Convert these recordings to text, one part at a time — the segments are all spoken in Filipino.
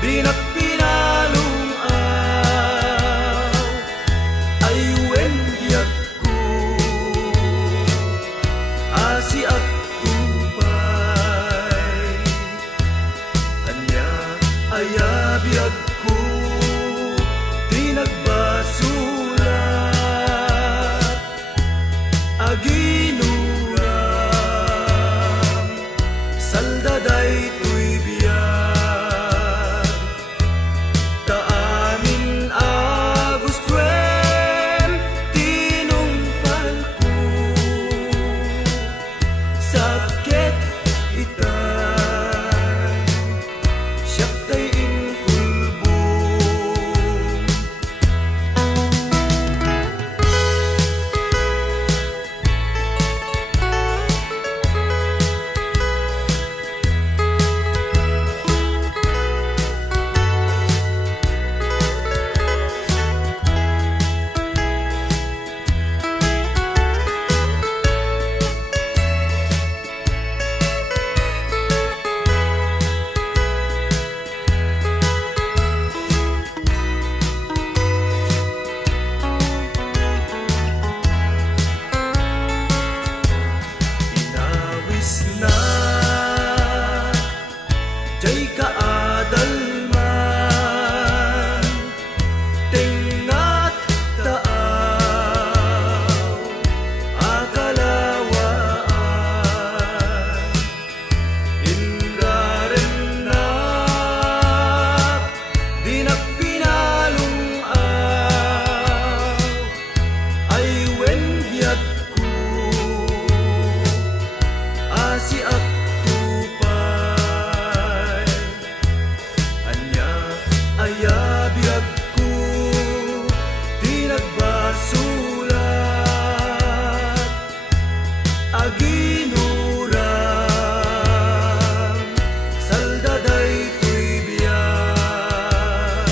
di na pinalong ay wendiag ko asi at tupay anya ayabiag ko di nagbasulat aginuram saldaday tuy biyag taamin agustuen tinumpal ko sakit itay siyak tay inkulbong jay kaadalman tingat taaw akalawaan indaren nak di na pinalong ay wendiag ko asi at ayabiag ko di nagbasulat aginuram saldaday tuy biyag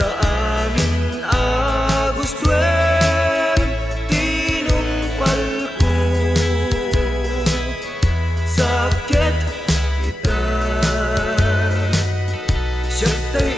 taamin agustuen tinumpal ko sakit itay siyak tay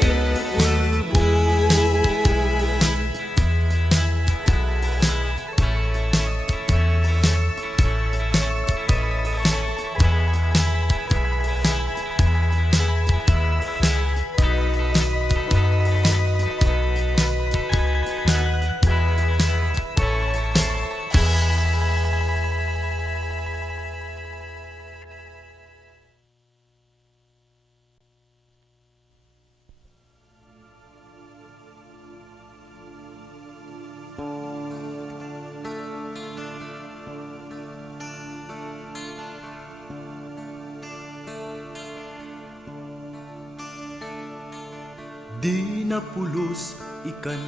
di napulos ikan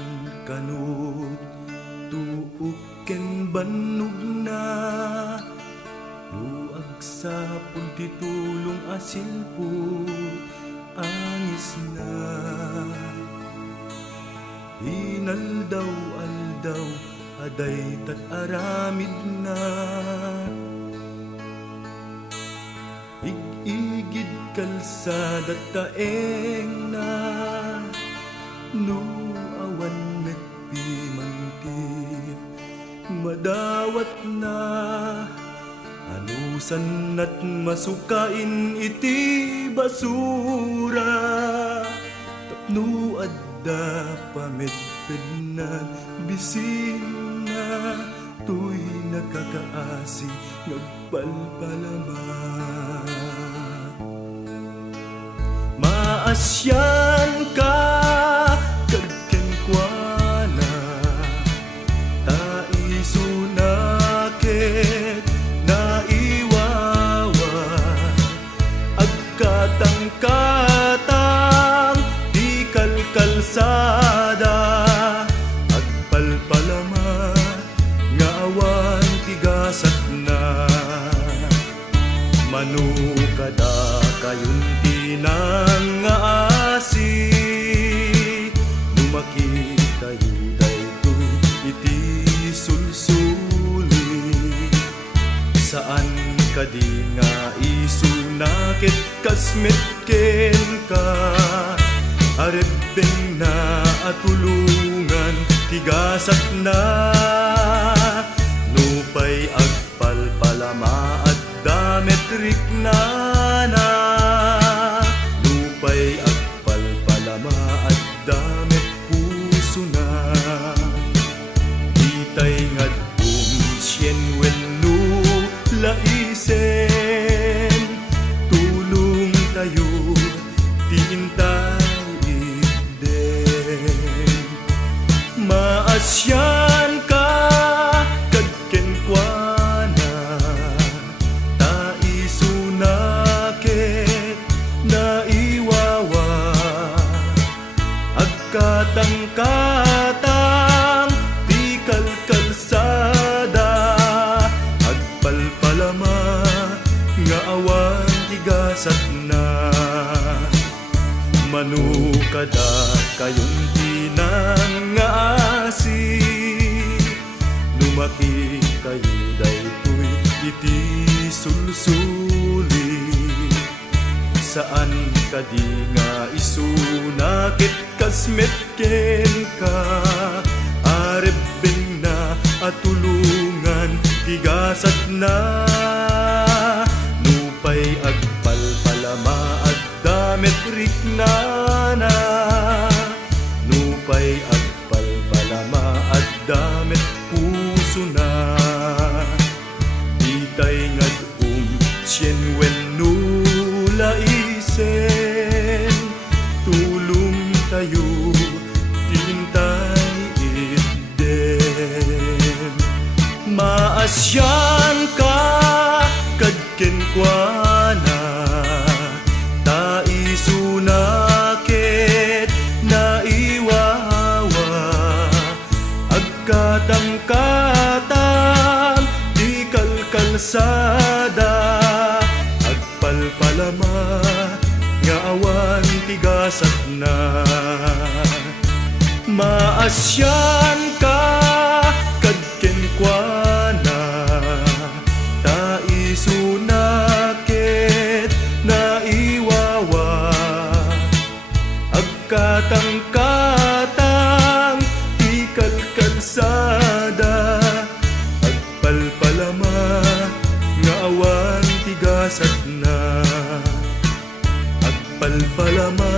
kanot tuok ken bannog na luag sa puntitulong asilpo angis na inaldaw-aldaw aday tat aramid na igigid kalsada taeng na no awan nagpimantir madawat na anusan at masukain iti basura tapno adda pamedped bisin na tuy nakakaasi ngagpalpalama maasyan ka kagkenkwana taisunakit naiwawa agkatang-katang di kalkalsada agpalpalama nga awan tigasat na manukada kayon tinang nga asi numakita yuday to'y iti sulsuli saan ka di nga isunakit kasmet ken ka tigasat na. Nupay agpalpalama at damit riknana. Nupay agpalpalama at damit puso na. Itay ngad sien wenno laisen. Tulong tayo tiintay iden. Maasyan ka kadken kuana. Taisunakit naiwawa. Agkatang-katang di kalkalsada. Agpalpalama nga awan tigasat na. Manukada kayong tinangaasi. Numaki kayo daytoy iti sulsuli. Saan ka di nga isunakit kasmetken ka. Arebeng na at tulungan tigasat na. Nupay agpalpalama at damit riknana. Nupay agpalpalama at damit puso na. Itay ngad sien wenno laisen. Tulong tayo tintay iden. Maasyan ka kadken kuana. Taisunakit naiwawa. Agkatang-katang di kalkalsada. Agpalpalama nga awan tigasat na. Maasyan ka kadken kuana. Taisunakit naiwawa. Agkatang-katang di kalkalsada. Agpalpalama nga awan tigasat na. Agpalpalama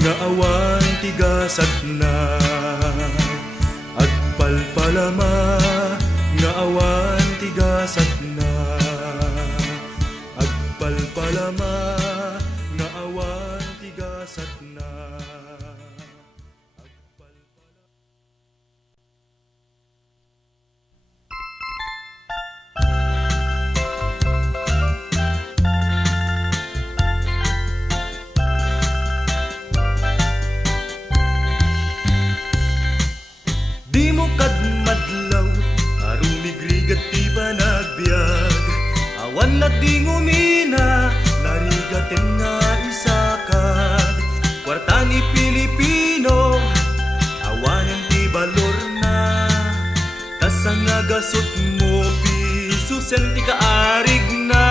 nga awan tigasat na. Agpalpalama nga awan tigasat na. Agpalpalama nga awan tigasat na. Di mo kadmadlaw, arumigrigat di ba nagbiag. Awan na di ngumina, narigatin nga isakag. Kwarta ni Pilipino, awanan di balor na. Kasang nagasot mo, piso senti kaarig na.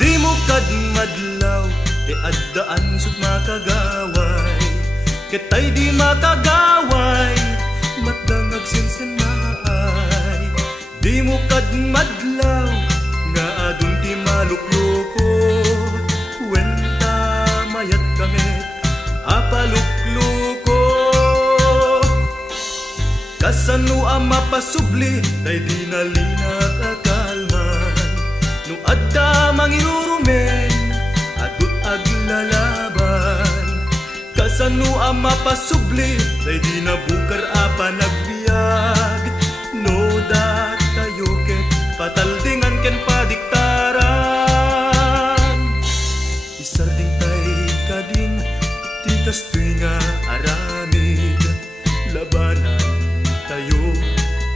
Di mo kadmadlaw, di addaan sut makagaway. Kitay di makagaway, matdangag sinsanay. Di mo kadmadlaw, nga adun di malukluko. Wenta mayat kamit, apalukluko. Kasano ang mapasubli, day di nalinag akalman. No adda mangirurumen, adut aglalaban. Kasano ang mapasubli, day di nabukar apa nagbiag. No dat tayo ket pataldingan ken padiktaran. Isarding tay kading tikas tuy nga aramid. Labanan tayo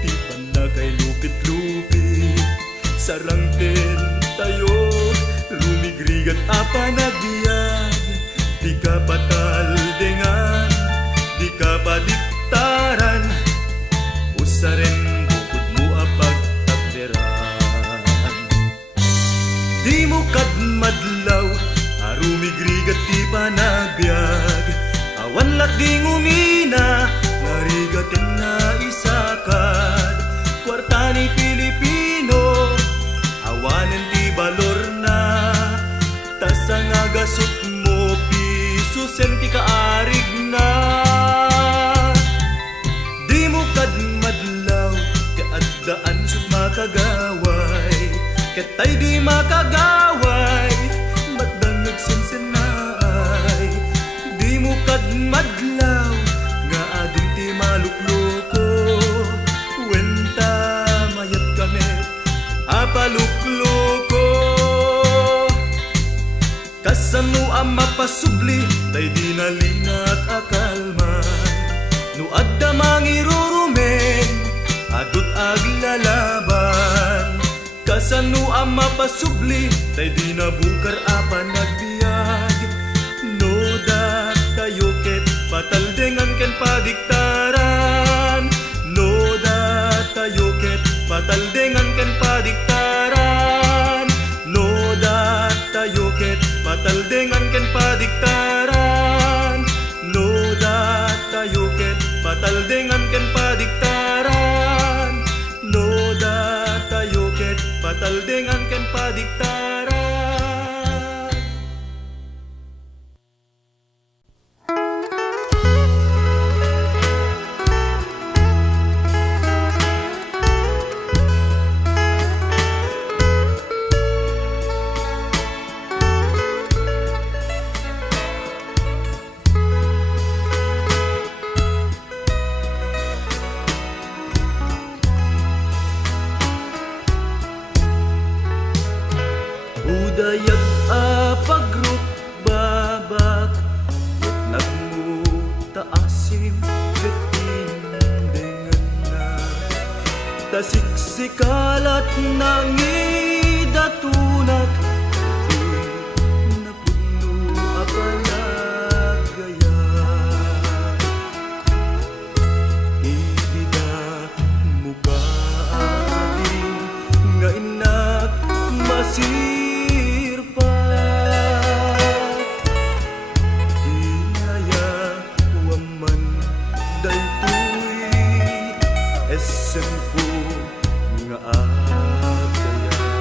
di pa na kay lupit-lupit. Sarangten tayo rumigrigat apa nagbiag. Di ka pataldingan, di ka padiktaran. Usaren bukod mo apag tapderan. Di mo kadmadlaw, arumigrigat di pa nagbiag. Awan lak di ngumina, na narigatin na isakad kwarta ni Pilipino awanen ti balor na tasa nga gasot mo piso senti kaarig na di mo kad madlaw kaadaan sud makagaway katay di makagaway madangag sensenay di mo kad madlaw nga adun ti malukloko wenta mayat kami apalukloko kasano ang mapasubli tay di nalinat akalman no adda mangirurumen adut aglalaban kasano ang mapasubli tay di nabukar apan nagbiag no dat tayo ket pataldengan ken padiktaran no dat tayo ket pataldengan ken padiktaran no dat tayo ket pataldengan ken padiktaran no dat tayo ket pataldengan ken padiktaran no dat tayo ket pataldengan ken padiktaran. Budayag pagrup babak Lut nagmu taasim ketindengan na Tasiksikalat nangidatunat Uy napuno apalagaya Ibida muka aling nga inak masih sempo nga agaya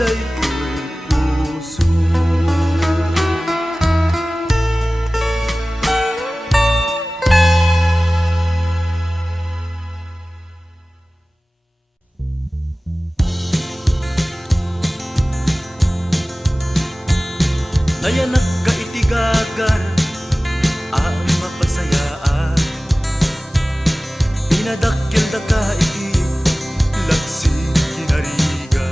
daytoy puso. Nayanak ka itigagar ang mapasayaan, pinadakkel da ka iti laksi kinariga.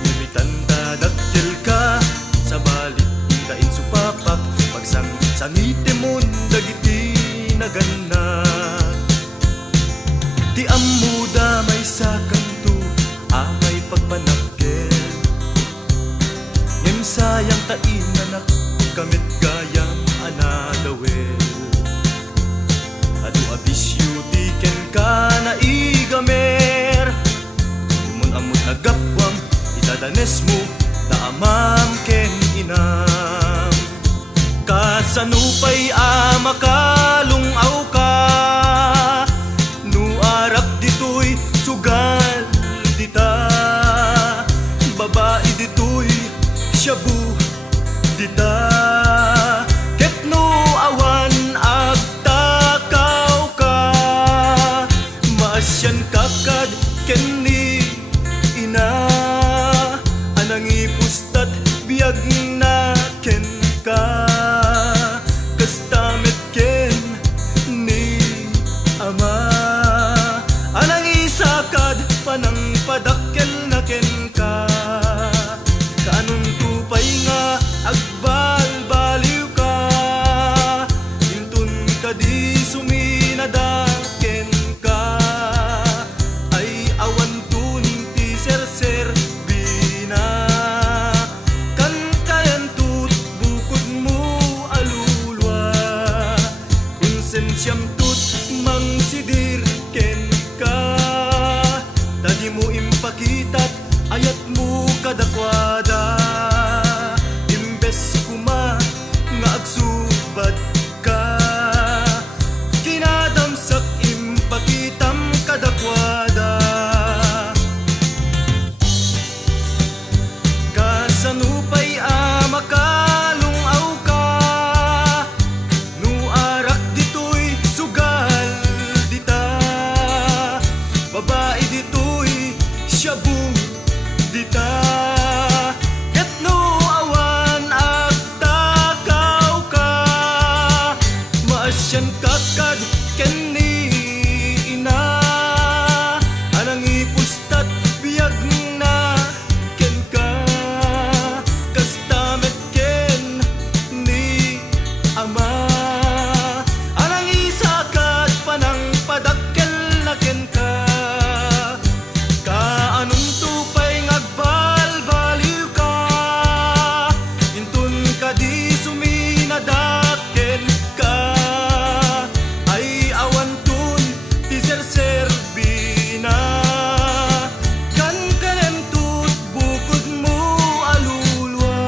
Nimitanda dakkel ka sa balik tain supapak, pagsangiti mon dagiti naganak. Ti ammo damay sa kanto amay pagmanakkel, sayang tain anak kamit gayam anadawel. Adu abisyo diken ka na igamer, mun amot nagapwam itadanes mo na amam ken inam. Kasanupay makalungaw ka, nuarap ditoy sugal dita, babae ditoy shabu dita. Ket no awan agtakaw ka, maasyan kakad ken ni ina, anang ipustat biyag na ken ka, kastamet ken ni ama, anang isakad panang padakkel na ken ka. Kaanong tupay nga agbalbaliw ka, intun ka di suminadaken ka, ay awan tun ti serser bina, kan kayan tut bukod mo alulwa, konsensyam tut mangsidir ken ka, tadi mo impakitat ayat mo kadakwada, imbes kuma nga agsubad ka, kinadamsak impakitam kadakwada. Kasanupay makalungaw ka, nuarak ditoy sugal dita, babae ditoy shabu dita. Ket no awan agtakaw ka, maasyan kakad ken ni ina, anang ipustat biyag na ken ka, kastamet ken ni ama, anang isakad panang padakkel na ken ka. Kaanong tupay ngagbalbaliw ka, intun ka di suminadaken ka, ay awan tun ti serser bina, kan kanem tut bukod mo alulwa,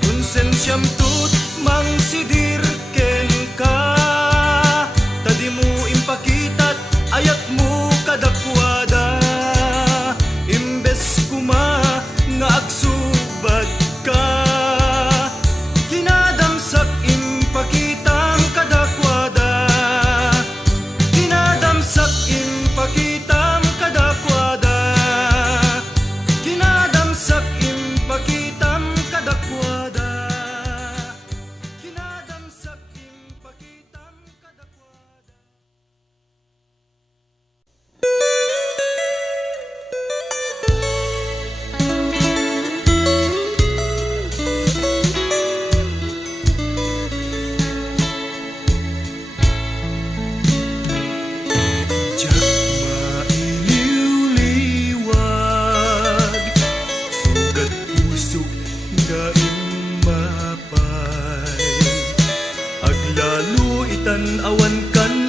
konsensyam tut mangsidir ken ka, tadi mo impakitat ayat mo kadakwada, imbes kuma nga agsubad ka, kinadamsak impakitam kadakwada, kinadamsak impakitam kadakwada, kinadamsak impakitam kadakwada, kinadamsak impakitam kadakwada. Awan kan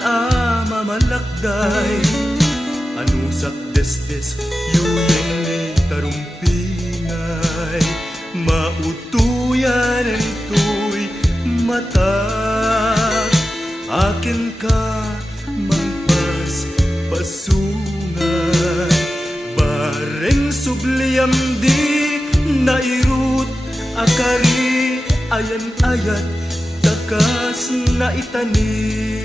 mamalakday, anusap desdes yuyeng ni tarumpingay, mautuyan entoy mata, akin ka mangpas pasungan, bareng subliyam di nairut akari ayan ayat takas na itani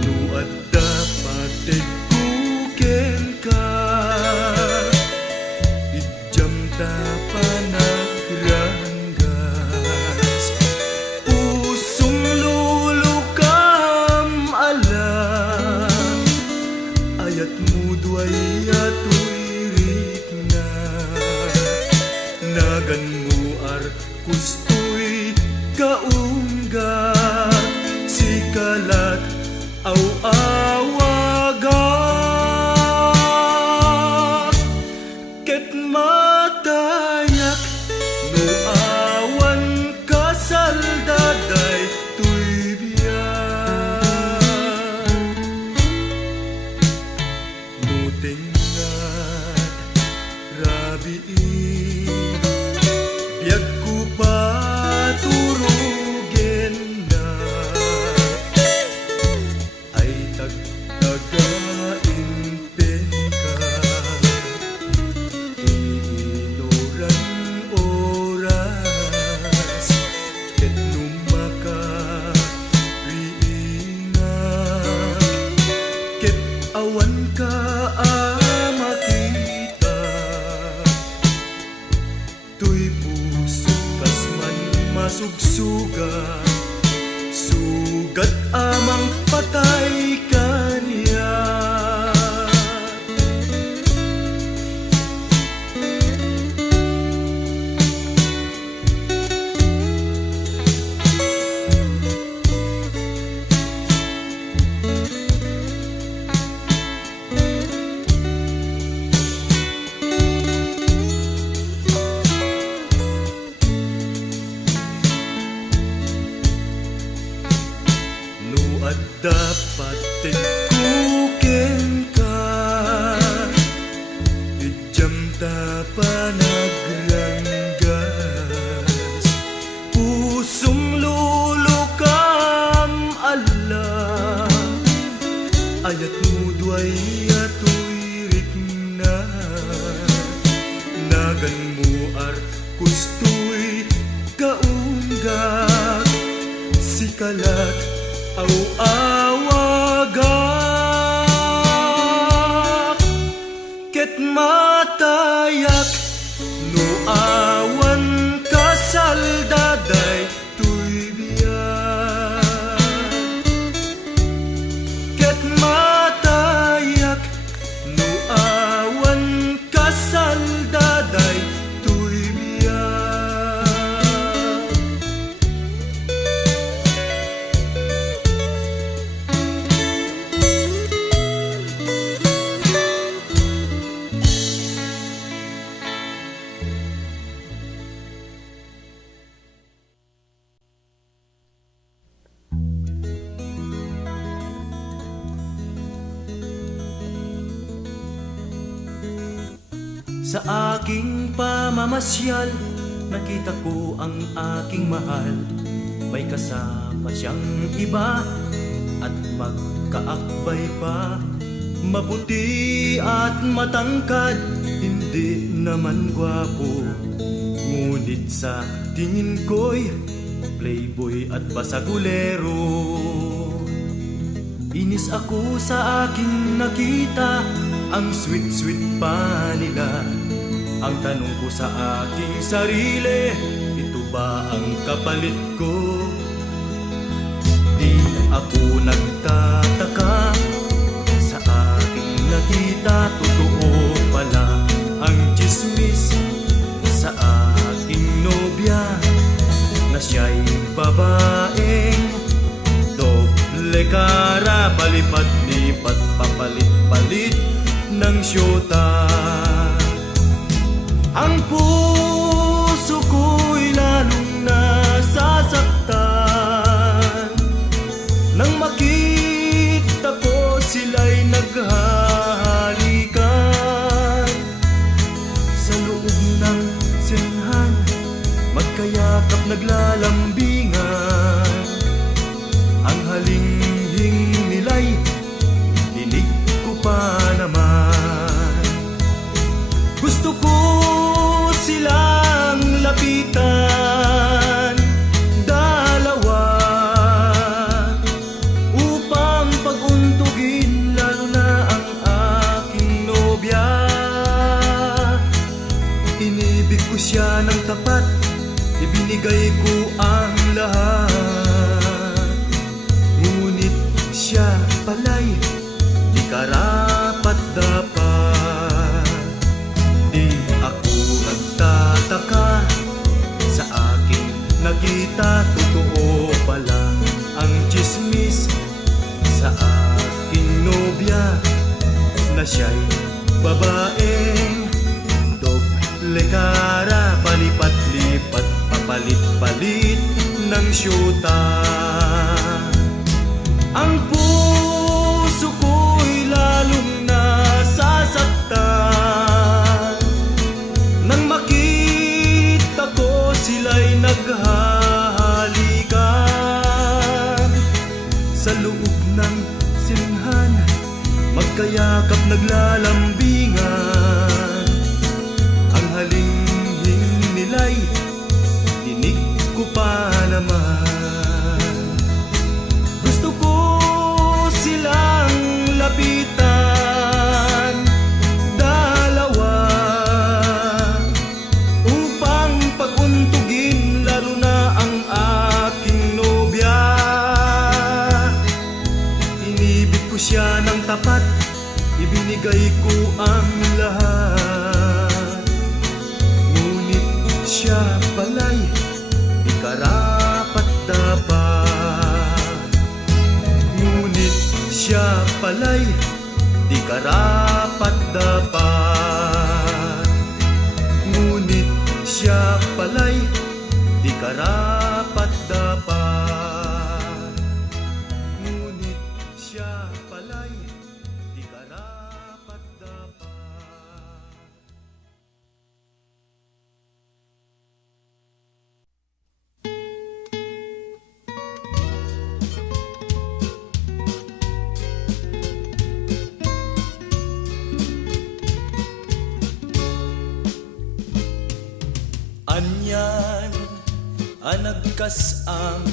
nuad dapat kuken ka ijam tapanagrangas pusong lulukam alam ayat muduay atuirik na nagan mo ar kustoy kaungga sikalat aw awaga ket matayak no awan kasaldaday tuybiyan no tengat rabii biag ko paturugin na ay tagtagain ka iinoran oras ket numaka riingat ket awan ka makita tuy puso kas man masugsuga sugat amang patay kaniya nuad dapat kuken ka ijam tapanagrangas pusong lulukam alam ayat muduay atuirik na nagan mo ar kustoy kaunggak sikalat aw awaga ket matayak no awan kasaldaday tuybiyan ket matayak no awan kasaldaday tuybiyan sa aking pamamasyal, nakita ko ang aking mahal. May kasama siyang iba at magkaakbay pa. Maputi at matangkad, hindi naman gwapo. Ngunit sa tingin ko'y playboy at basagulero. Inis ako sa aking nakita, ang sweet-sweet pa nila. Ang tanong ko sa aking sarili, ito ba ang kapalit ko? Di ako nagtataka sa aking nakita. Totoo pala ang chismis sa aking nobya, na siya'y babaeng doble cara, palipat-lipat, papalit-palit ng syota. Ang puso ko'y lalong nasasaktan nang makita ko sila'y naghahalikan sa loob ng senhan, magkayakap naglalambingan. Ang halinghing nila'y dinig ko pa miss sa aking nobya na siya'y babaeng doble cara, palipat-lipat, papalit-palit ng syuta. Ang puso ko'y lalong nasasaktan nang makita ko sila'y naghahalikan sa loob ng sinhan, magkayakap naglalambingan. Ang halinghing nila'y dinig ko pa naman. Gusto ko silang lapitan, dalawa, upang paguntugin, lalo na ang aking nobya. Inibig ko siya ng tapat, ibinigay ko ang lahat. Ngunit siya pala'y di karapat-dapat. Ngunit siya pala'y di karapat-dapat. Ngunit siya pala'y di karapat-dapat. Ngunit siya pala'y di karapat-dapat. Anyan anagkasam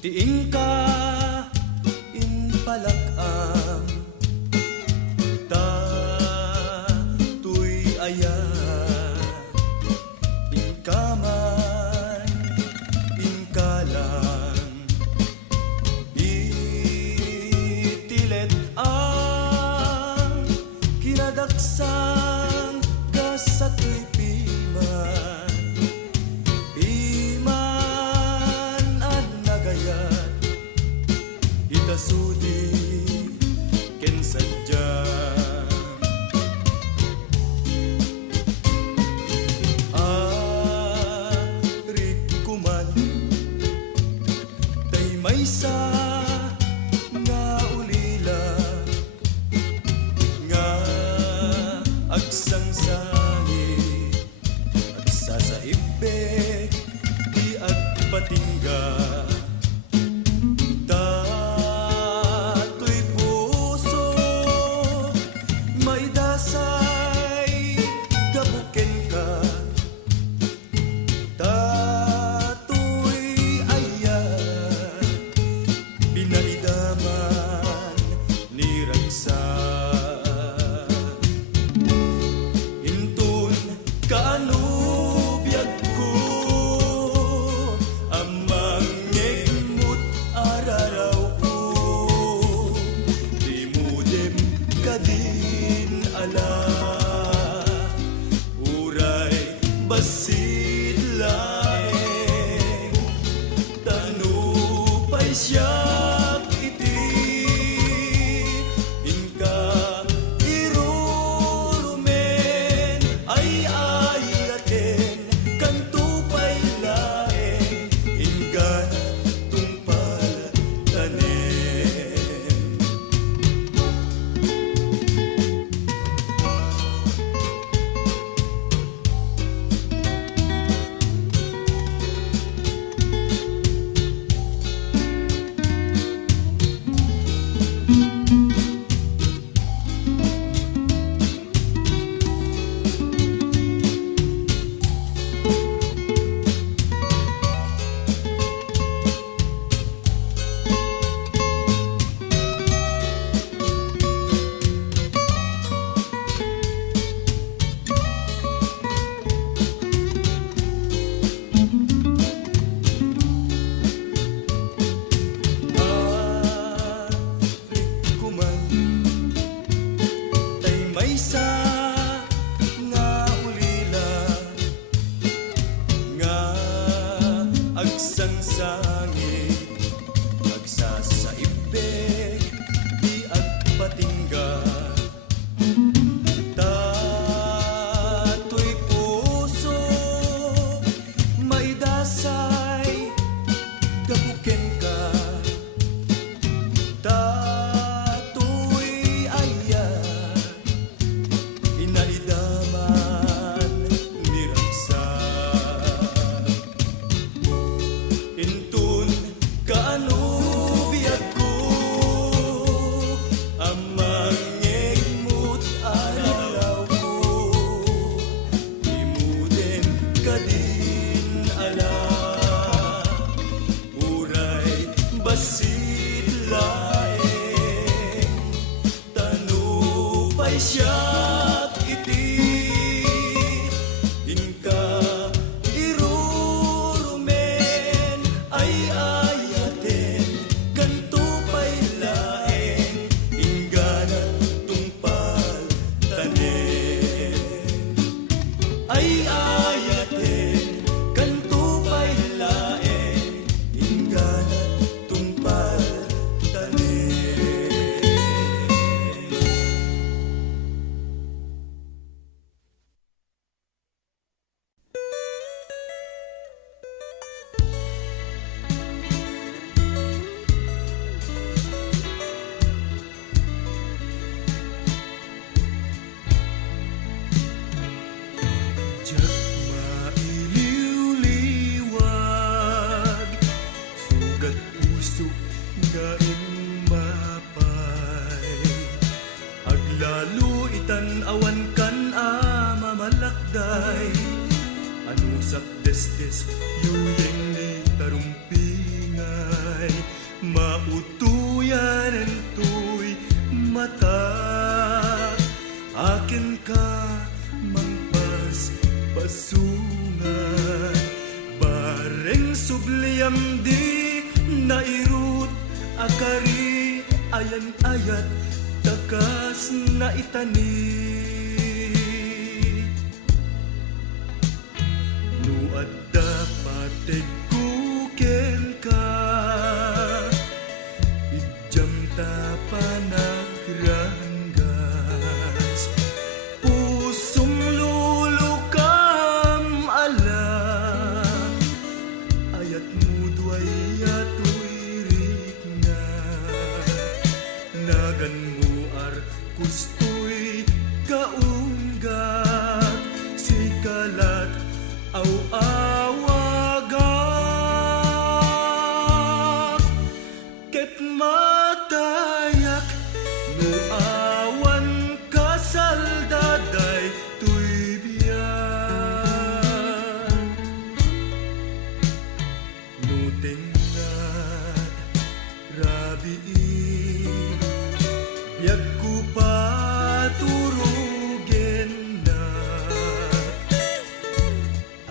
tiing ka inpalakam ta tuy aya inkaman inkalang itilet ang kinadaksang kasatoy sudi ken sadya arik kuman tay maysa nga ulila nga agsangsangi agsasaibbe di agpatingga. basit laeng tanupay siya't iti inka irurumen ay ayaten kanto pay laeng ingana tungpal tanen ay ayaten kanto pay laeng ingana tungpal tanen. Diyak mailiw-liwag, sugat puso nga imapay. Aglalo itan-awan kan mamalakday, anusat desdes yuyeng ni tarumpingay. Mautuyan entoy mata, akin ka mangpas pasungan. Bareng subliam di nairut akari ayan ayat takas na itani. No adda patek kuken ka, ijam ta panagrangas. Pusum lulukam ala, ayat mo duay atuirik na. Nagan mo ar kustoy kaunggat, sikalat aw awagak. Ket matayak no awan kasaldaday tuy biyan. No tengat rabiin, biag ko paturugen na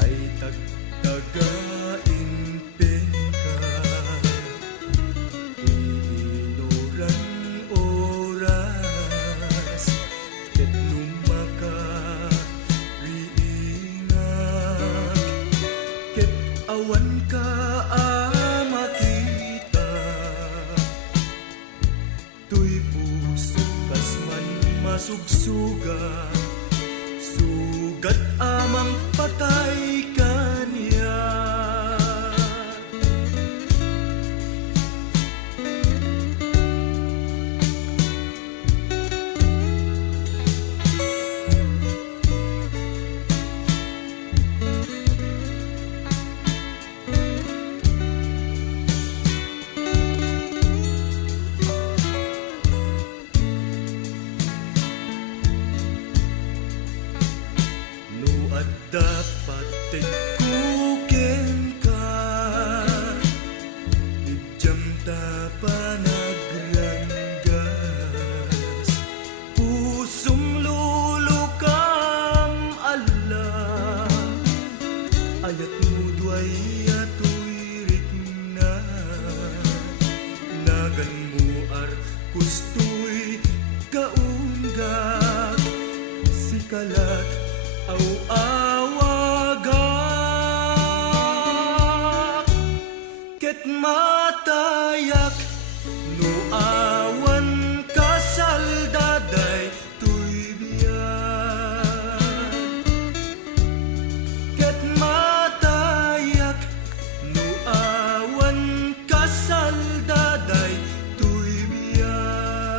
ay tagtagain penka. Inoran oras ket lumaka riingat, ket awan ka makita. Tuy puso kas man masugsuga, sugat amang patay kaniya. No adda patek kuken ka, ijam ta panagrangas. Pusum lulukam ala, ayat mo duay atuirik na. Nagan mo ar kustoy kaunggat, sikalat aw awagak. Ket matayak no awan kasaldaday tuy biyan. Ket matayak no awan kasaldaday tuy biyan.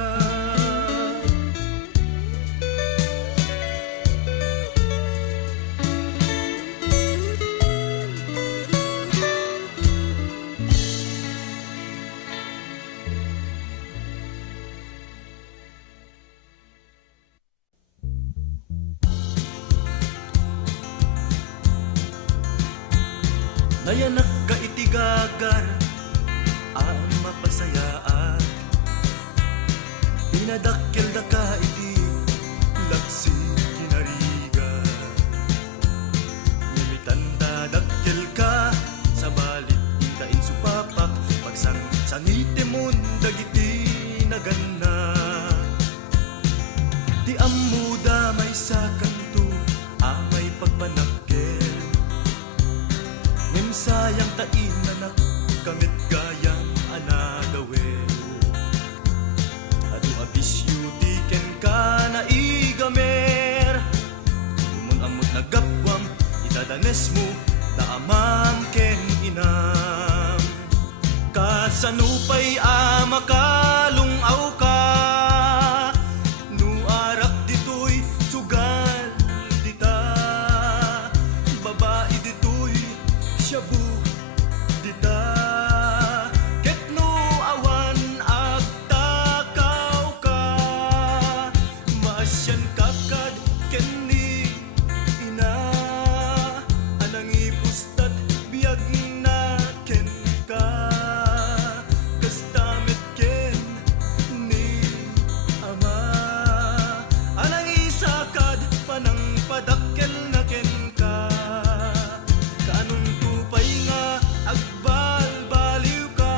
Nayanak ka itigagar, ama tain anak kamit gayang anagawel. Adu abisyo tiken ka na igamer. Tumun amot nagapwam itadanes mo daamam ken inam. Kasanupay makalungaw ka. Nuarak ditoy sugal dita. Babae ditoy syabu dita. Ket no awan agtakaw ka. Maasyan kakad ken ni ina. Anang ipustat biyag na ken ka. Kastamit ken ni ama. Anang isakad panang padakkel na ken ka. Kanong tupay nga agbalbaliw ka.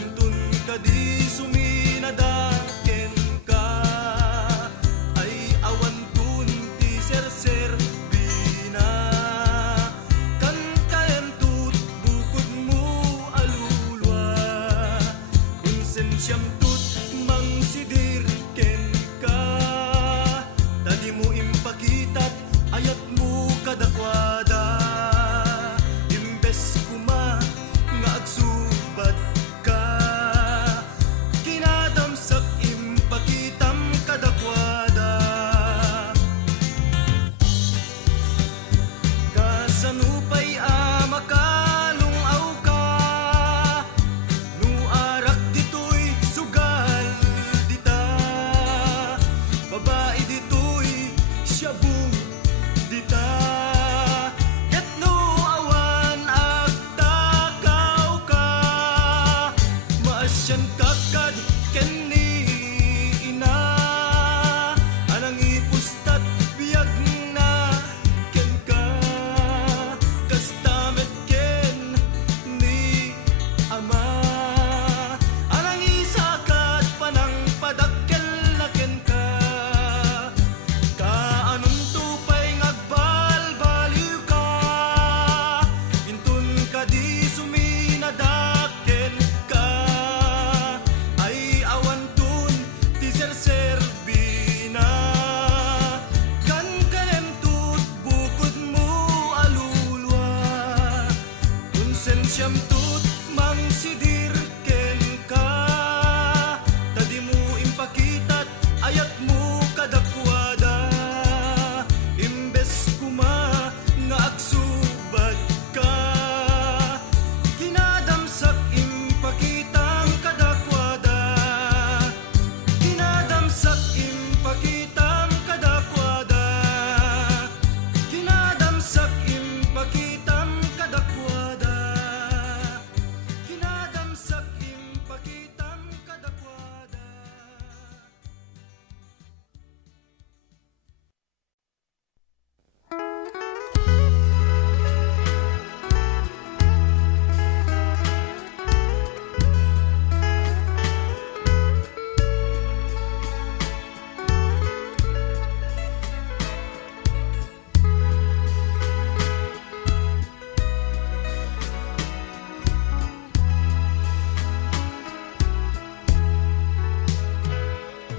Intun ka di suminadaken ka. Ay awan kun ti serser bina. Kan kalentut bukod mo alulwa. Konsensyam tut mangsidir ken ka. Dali mo impakitat ayat mo kadakwada. Imbes kuma nga agsubat ka. Kinadamsak impakitam kadakwada. Kasanupay makalungaw ka. Nuarak ditoy sugal dita. Babae ditoy syabu dita. Ket no awan agtakaw ka. Maasyan kakad ken ni ina. Anang ipustat biyag na ken ka. Kastamit ken ni ama. Anang isakad panang padakkel na ken ka. Kaanong tupay ngagbalbaliw ka. Intun ka di suminadaken ka. Ay awan tun ti serser bina. Kan kalentut bukod mo alulwa. Konsensyam tut mangsidir ken ka. Dadi mo impakitat ayat mo kadakwada. Imbes kuma nga agsubat ka. Kinadamsak impakitang kadakwada. Kinadamsak impakitang kadakwada. Kinadamsak impakitang kadakwada. Kinadamsak impakitang kadakwada.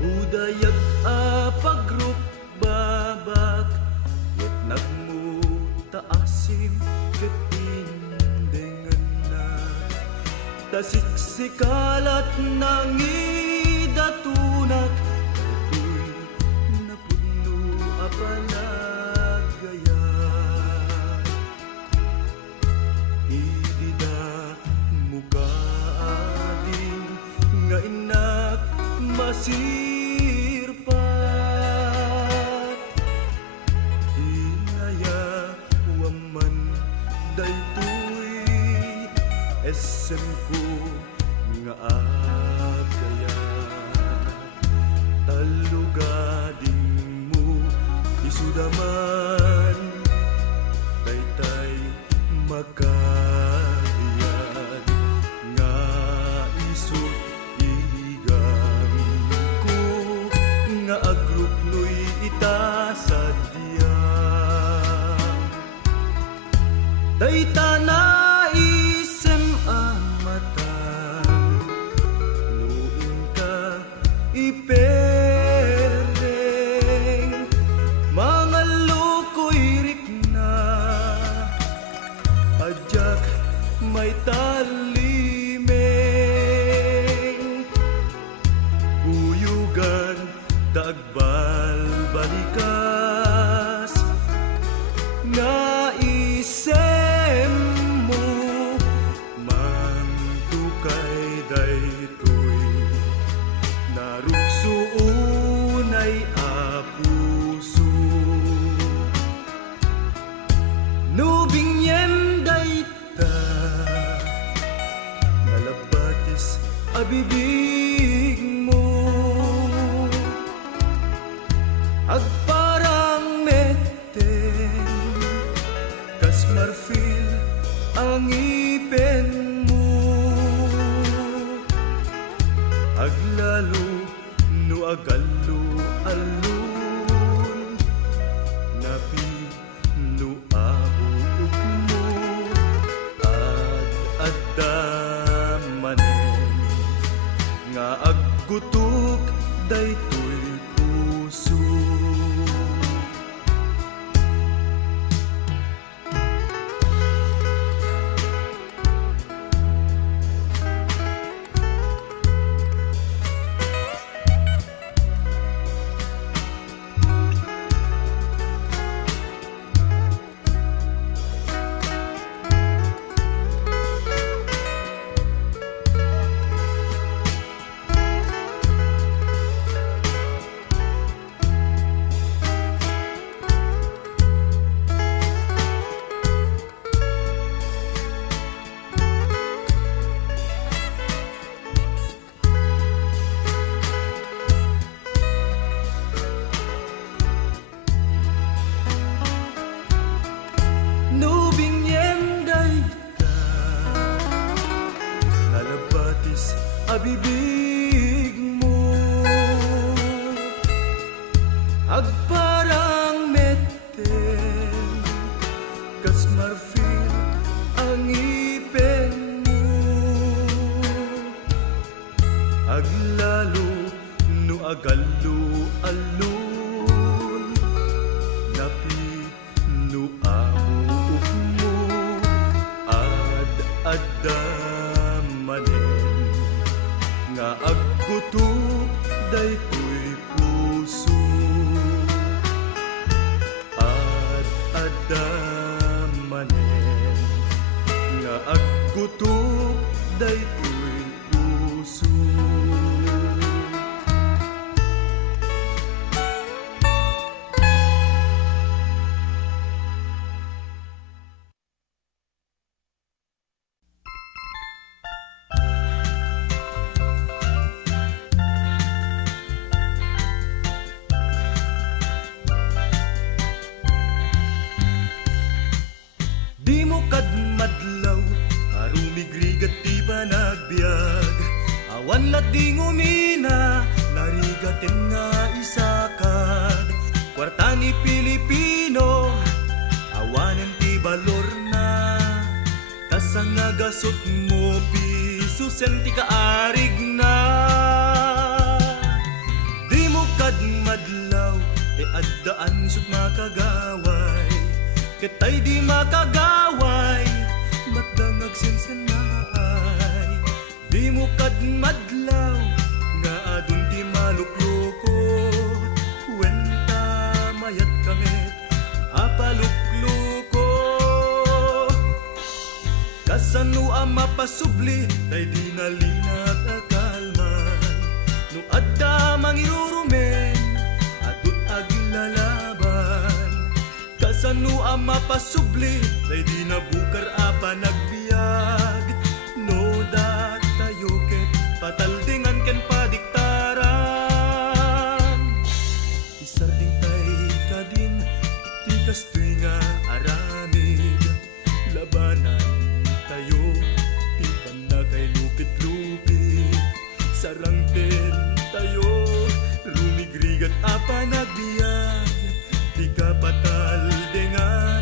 Udayag pagrup babak. Yat nagmutaasim ket indengan na. Tasiksikalat nangidatunat. Ito'y napuno apalagaya. Idida muka ading nga inak masirpat. Inaya waman daytoy esen ko nga agaya. Talugading mo isudaman. Daytay makalian nga isut igang ko nga agrup no'y itasadya. Dayta na nalabatis a bibig mo, agparang meten, kas marfil ang ipin mo, aglalo no agalo alun, napi no abuok mo, adamanen nga aggutok daytoy puso. Abibig mo, agparang meten, kas marfil ang ipin mo, aglalo no agalo alun, napi no amuok mo, adamanen nga aggutok daytoy puso, adamanen nga aggutok daytoy puso. Di mo kadmadlaw, arumigrigat di pa nagbiag, awan lat di ngumina, narigatin nga isakad, kwarta ni Pilipino, awanen ti balor na, tasang nagasot mo, piso senti kaarig na. Di mo kadmadlaw, e addaan sut makagaway, kitay di makagaway, matdangag sinsanay. Di mo kadmadlaw, nga adun ti malukluko, wenta mayat kamit, apalukluko. Kasano ang mapasubli, tay di nalinag akalman, no adda mangirurumen, adut aglalaban. Kasano ang mapasubli, tay di nabukar apa nagbiag, no datayo ket pataldingan ken padiktaran. Isarding tay kadin, ti kastoy nga aramid, labanan tayo, ti banda kay lupit-lupit, sarangten tayo, rumigrigat apa nagbiag, di ka pataldengan,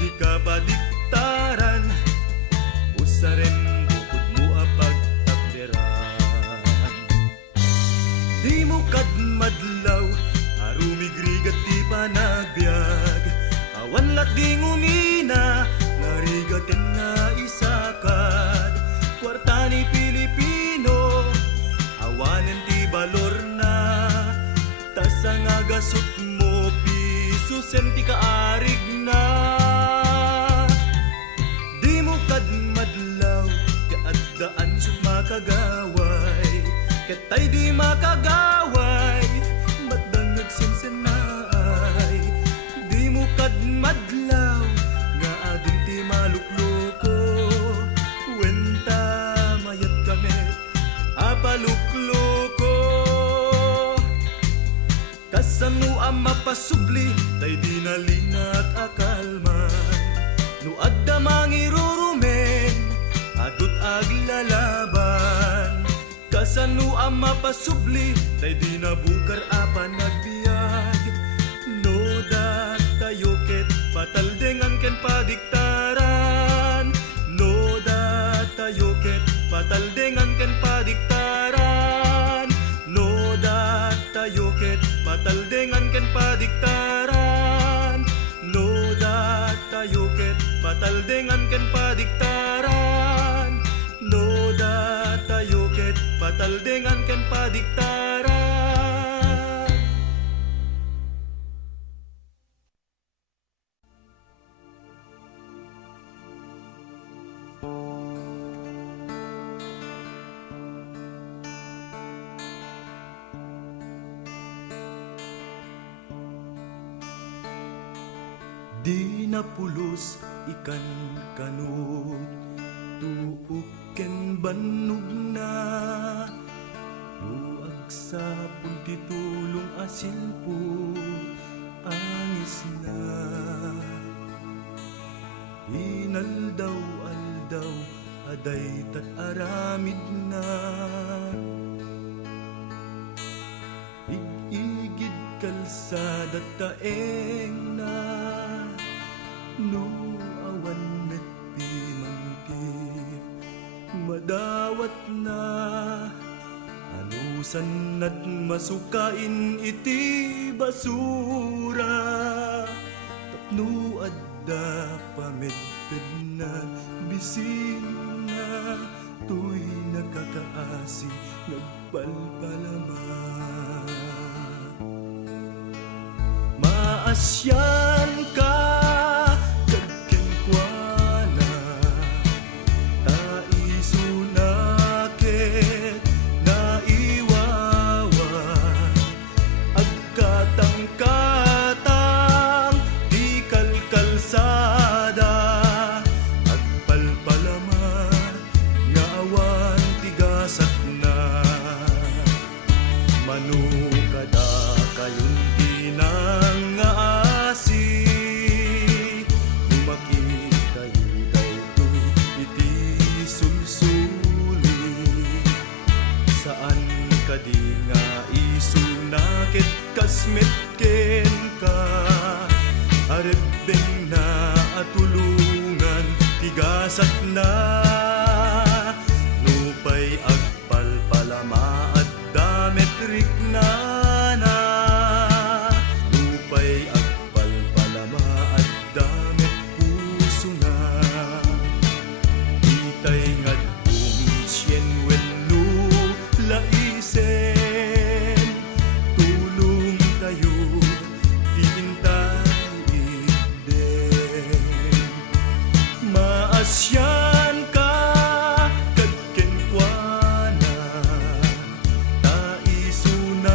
di ka padiktaran, usaren bukod mo apagtakderan. Di mo kadmadlaw, arumigrigat di pa nagbiag, awan lat di ngumina, narigatin nga isakad, kwarta ni Pilipino, awanen ti balor na, tasang agasot mo, piso senti kaarig na. Di mo kadmadlaw, kaaddaan sut makagaway, ketay di makagaway, matdangag sinsanay. Di mo kadmadlaw, nga adun ti malukluko, wenta mayat kasano ang mapasubli tay di nalina at akalman no adda mangirurumen adut aglalaban kasano ang mapasubli tay di nabukar apan nagbiag no datayo ket pataldengan ken padiktaran no datayo ket pataldengan ken padiktaran no datayo ket pataldengan ken padiktaran no datayo ket pataldengan ken padiktaran no datayo ket pataldengan ken padiktaran. Di napulos ikan kanut tuuk ken bannog na luag sa punti tulong asilpo angis na inaldaw-aldaw aday tat aramid na igigid kalsada taeng na no awan met pimangkir madawat na anusan at masukain iti basura tapno adda pamedped na bisin na tuy nakakaasi nagpalpalama maasyan ka kasmet ken ka arebeng na atulungan tigasat na nupay agpalpalama at dametrik na nupay agpalpalama at damet puso na itay ngadbong sien wenno laisen asyan ka kadken kuana taisunake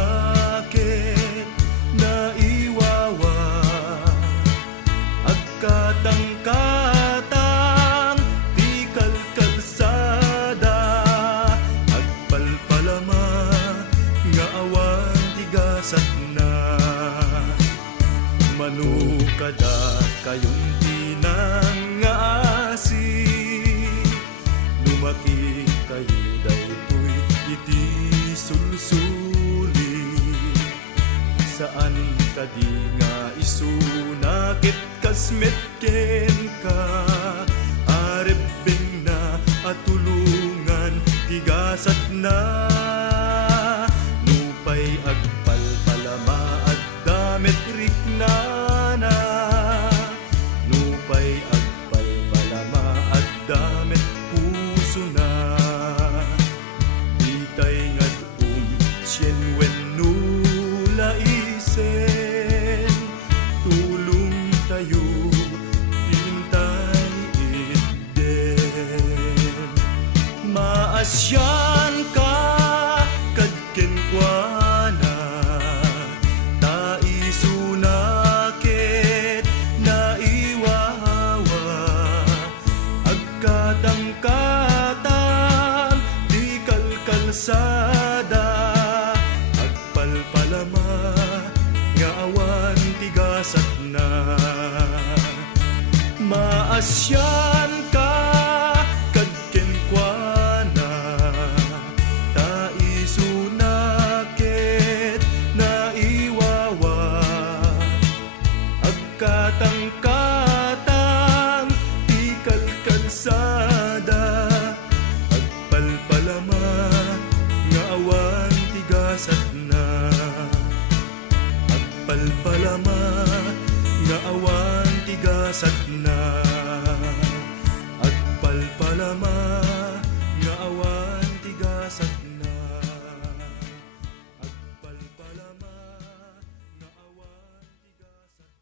naiwawa agkatang-katang tikal kalsada agpalpalama nga awan tigasat na manukada kayong tinang lumaki kayo daytoy iti sulsuli saan ka di nga isunakit kasmet ken ka arebeng na atulungan tigasat na nupay agpalpalama at dametrik na nupay agpalpalama at damet puso na itay ngadum sien wenno laisen tulong tayo tintay idden maasyan ka kadken kuana taisunakit naiwawa agkatang-katang tikal kalsada agpalpalama nga Maasyan ka kagkenkwana, taisunakit na iwawa, agkatang-katang tikal kalsada, agpalpalama nga awan tigasat na, agpalpalama nga awan tigasat na, agpalpalama nga awan tigasat na, agpalpalama nga awan tigasat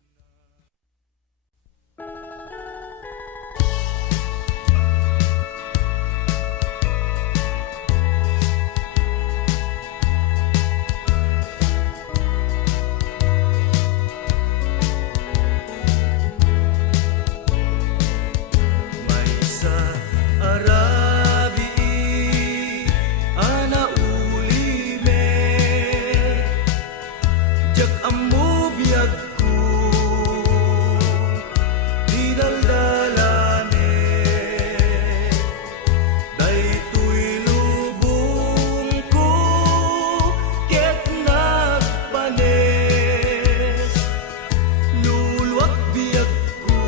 may sa arabi ana ulime, jak ammo biyag ko di daldalane, daytoy lubong ko ket nagpanes, luluwag biyag ko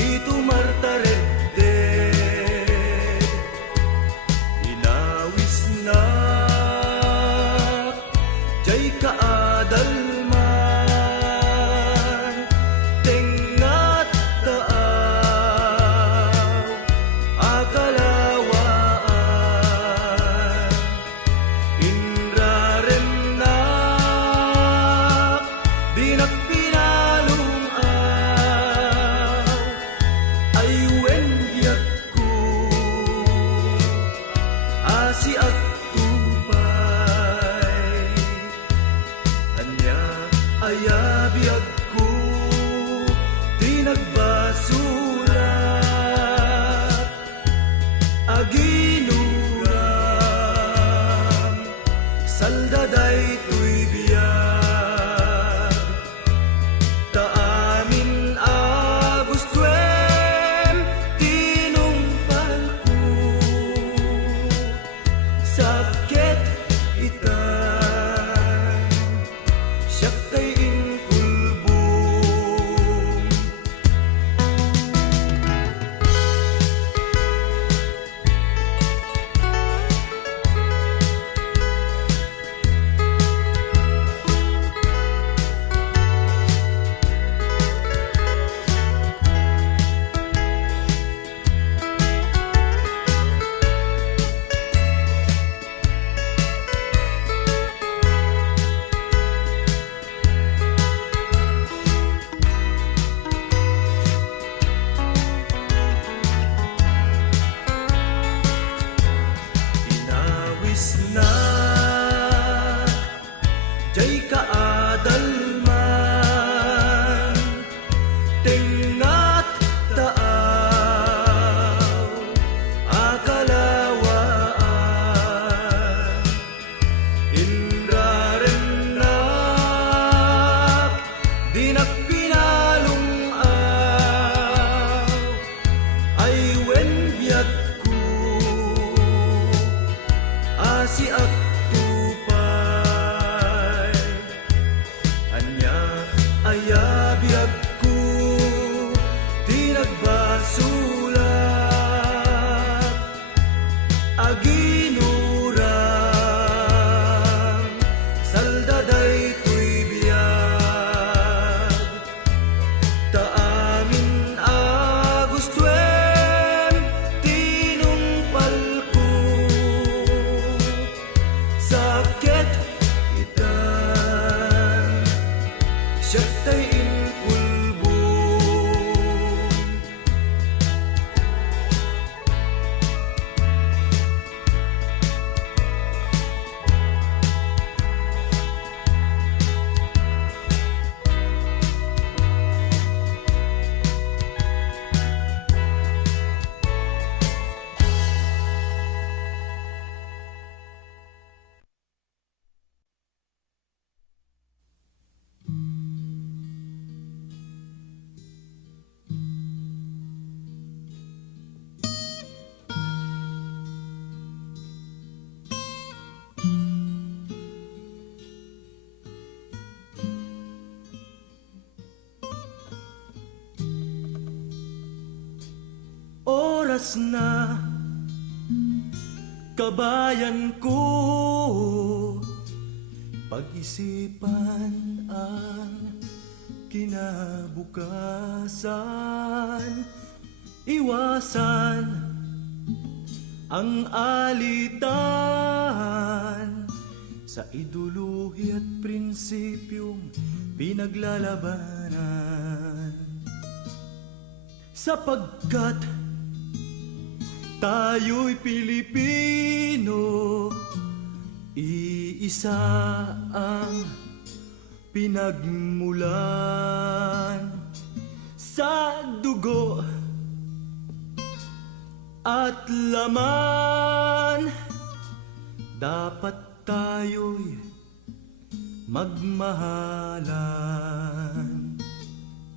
ito martarete, inawis na jay kaadalman, tengat taaw akalawaan, inraremnak di nagpinalong aw, ay wendiat ko asi at tupay, anya ayabiag ko di nagbasulat, aginuram saldaday tuy biyag, taamin agustwem tinumpal ko, sakit itan siyak tay inkulbong, inawis na jay kaadalman, tengat taaw akalawaan, inraremnak di nagpinalong aw, ay wendiat ko asi at tupay, anya ayabiag ko di nagbasulat, aginuram saldaday tuy biyag, taamin agustwem tinumpal ko, sakit itan siyak tay inkulbong, oras na, kabayan ko, pag-isipan ang kinabukasan, iwasan ang alitan sa iduluhi at prinsipyong pinaglalabanan. Sapagkat tayo'y Pilipino, iisa ang pinagmulan sa dugo at laman. Dapat tayo'y magmahalan.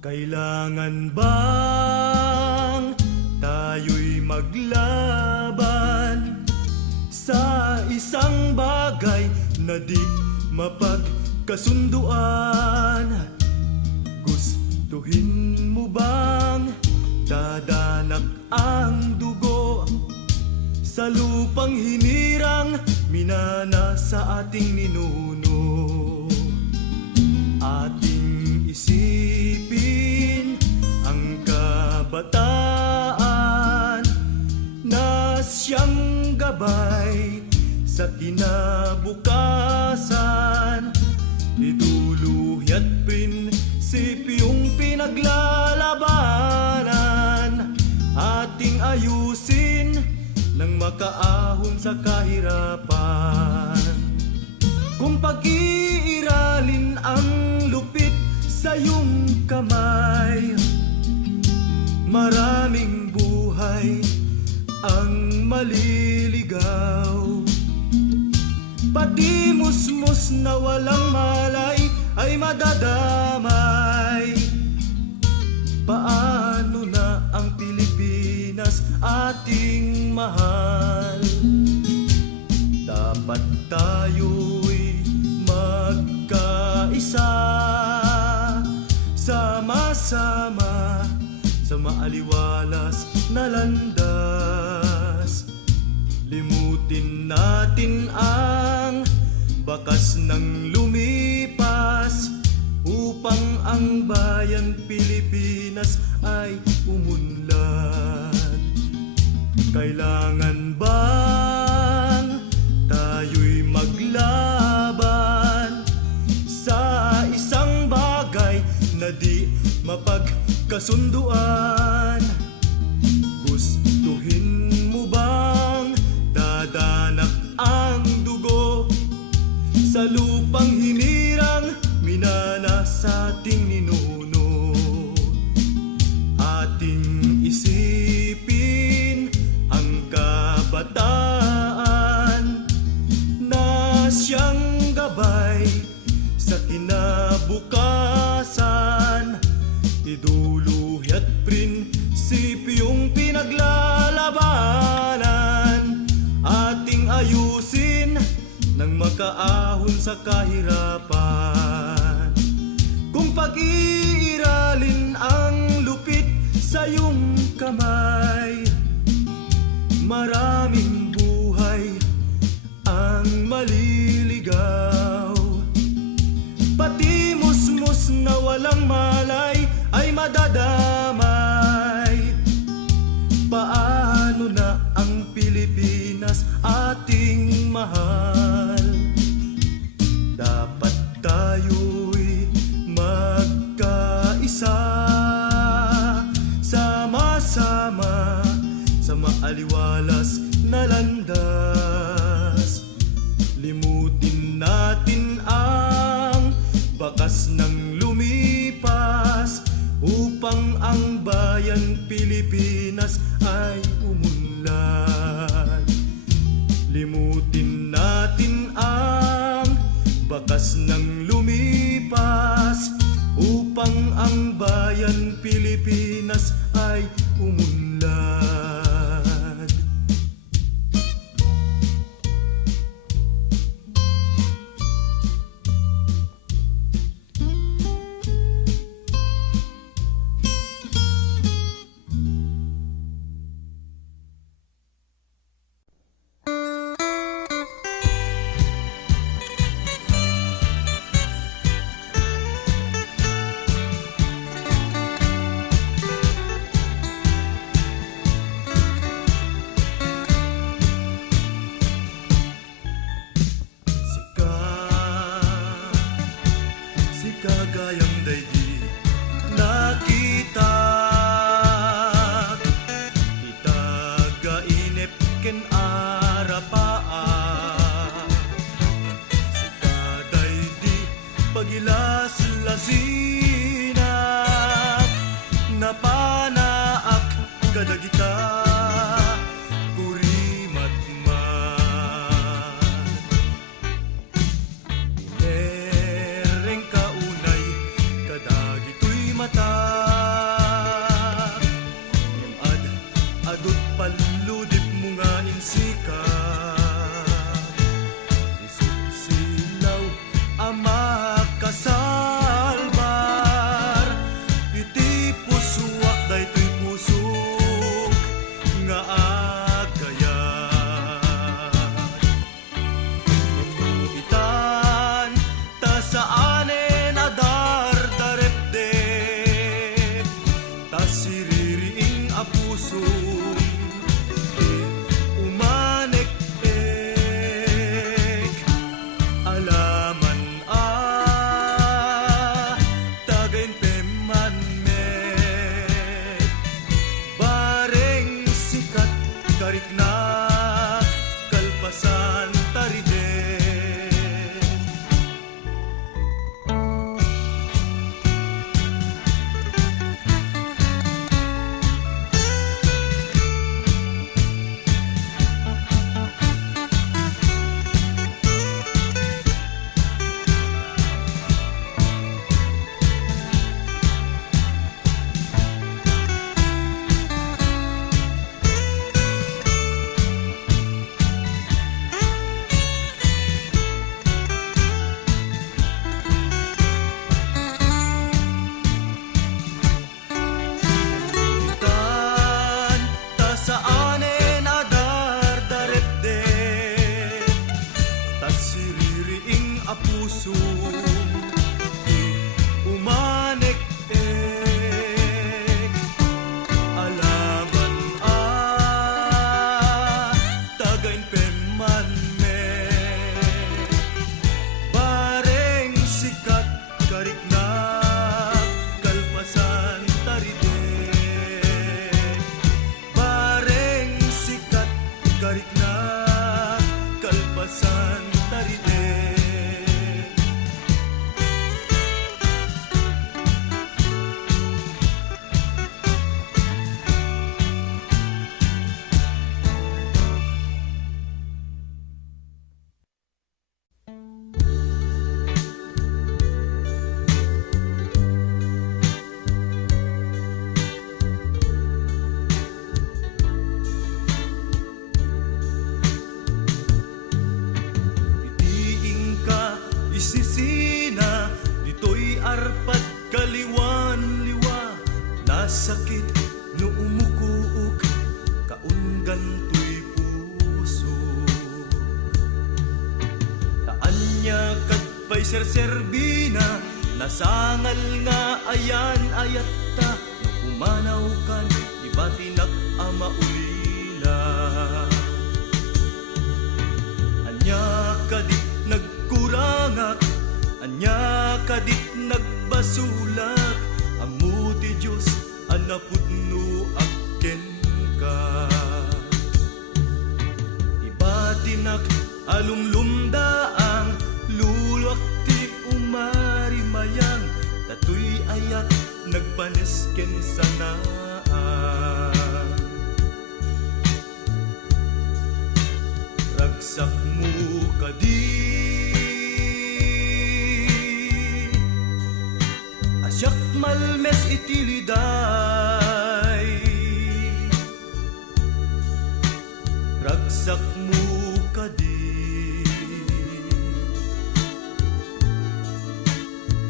Kailangan bang tayo'y maglaban sa isang bagay na di mapagkasunduan? Gustuhin mo bang dadanak ang dugo sa lupang hinirang minana sa ating ninuno? Ating isipin ang kabataan na siyang gabay sa kinabukasan, iduluhi at prinsipyong pinaglalabanan. Ating ayusin nang makaahon sa kahirapan. Kung pag-iiralin ang lupit sa iyong kamay, maraming buhay ang maliligaw. Pati musmus na walang malay ay madadamay. Paano na ang Pilipinas ating mahal? Dapat tayo'y magkaisa, sama-sama sa maaliwalas na landas. Limutin natin ang bakas ng lumipas upang ang bayan Pilipinas ay umunlad. Kailangan bang tayo'y maglaban sa isang bagay na di mapagkasunduan? Gustuhin mo bang dadanak ang dugo sa lupang hinirang minana sa ating ninuno? Ating isipin ang kabataan na siyang gabay sa kinabukasan, iduluhi at prinsipyong pinaglalabanan. Ating ayusin nang makaahon sa kahirapan. Kung pag-iiralin ang lupit sa iyong kamay, maraming buhay ang maliligaw. Pati musmus na walang malay ay madadamay. Paano na ang Pilipinas ating mahal? Dapat tayo'y magkaisa, sama-sama sa maaliwalas na landas. Limutin natin ang bakas ng lumipas upang ang bayan Pilipinas ay umunlad. Limutin natin ang bakas ng lumipas upang ang bayan Pilipinas ay umunlad. arapaa. Sikaday di pagilas-lasinak, napanaak kadagita kurimat man. Ereng kaunay kadagitoy mata, ngimad adut paludip mo nga insika. Isip silaw ama kasalbar, iti puswa daytoy pusok nga agayat. Itan ta saanen adar darepdep, ta siririing a puso umanek-ek. Alaman tagayn peman met, bareng sikat kariknak kalpasan tariden. Itan ta saanen adar darepdep, ta siririing a puso umanek-ek. Alaman tagayn peman met, bareng sikat kariknak kalpasan tariden. Bareng sikat kariknak kalpasan tariden. Itiing ka isisina, dito'y arpat kaliwan-liwa. Nasakit no umukuok, kaunggan to'y puso. Taan niya katpay serserbina, nasangal nga ayan ayat ta. No umanaw kan ibatinak ama ulila. Anya kadit nagkurangak, anya kadit nagbasulak. Amuti Diyos anapudno aken ka. Ibatinak alumlumdaang luluak ti umarimayang, tatoy ayat nagpanesken sanaan. Ragsak mo kadi, asyak malmes itiliday. Ragsak mo kadi,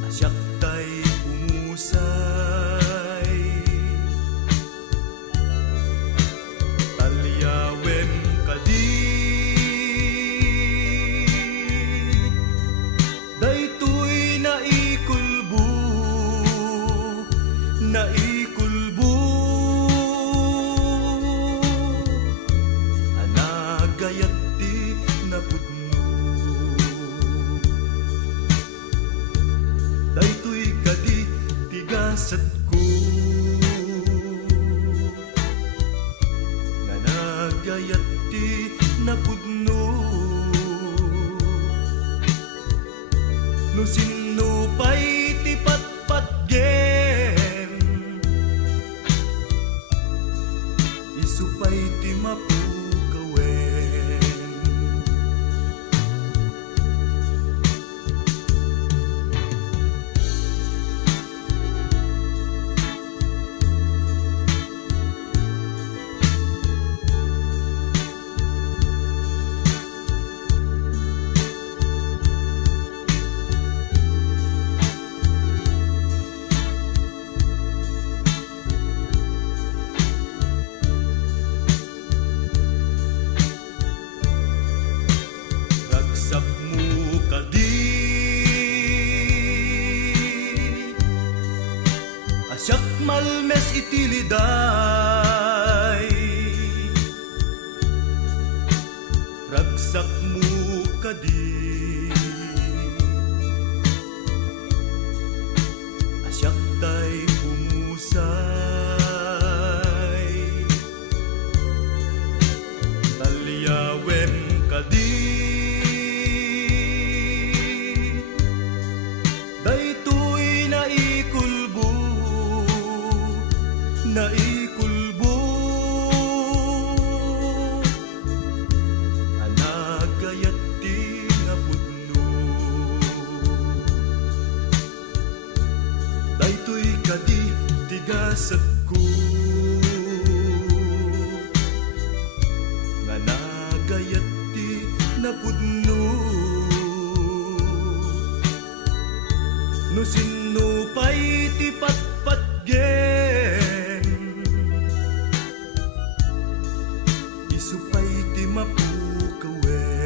asyak tay pumusay. Talyawem kadi, daytoy naikulbu, naikulbu. Anagayat di napudno, daytoy kadi tigasat ko. Nga nagayat di sinupay ti patpatgem, isupay ti mapukawen. Ragsak mo kadi, asyak malmes itiliday. Ragsak mo kadi, asyak tay pumusay. Talyawem kadi, daytoy naikulbo, naikulbo. Anagayat ti napudno, daytoy kadi tigasat ko, nga nagayat ti napudno. No sinupay ti patpatgem, isupay ti mapukawen.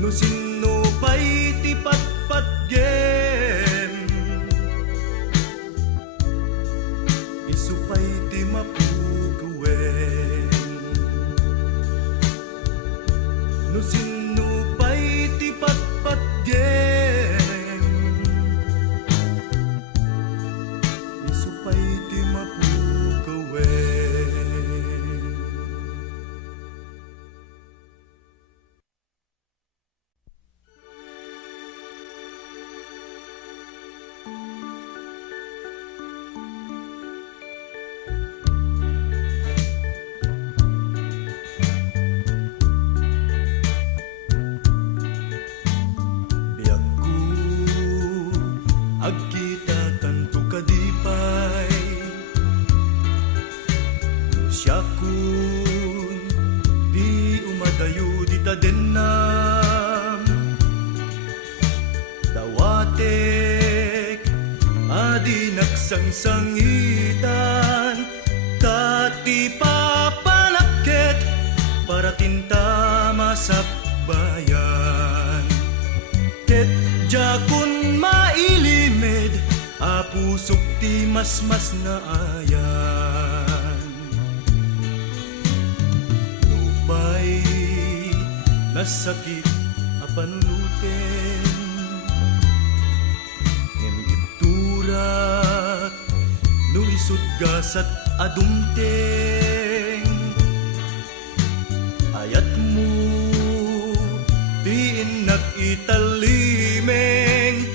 No sinupay ti patpatgem, isupay ti mapukawen. No sinupay ti patpatgem, isupay ti mapukawen. Biag ko agkita tanto kadipay, no siya kun di umadayo di tadenam. Dawatek adi nagsangsangitan, tati papalakket para tinta masakbayan. Ket jakun mailimid, apusok ti masmas na ayan. Lupay nasakit a panunuten, ngem iturak no isut gasat adumteng. Ayat mo diin nakitalimeng,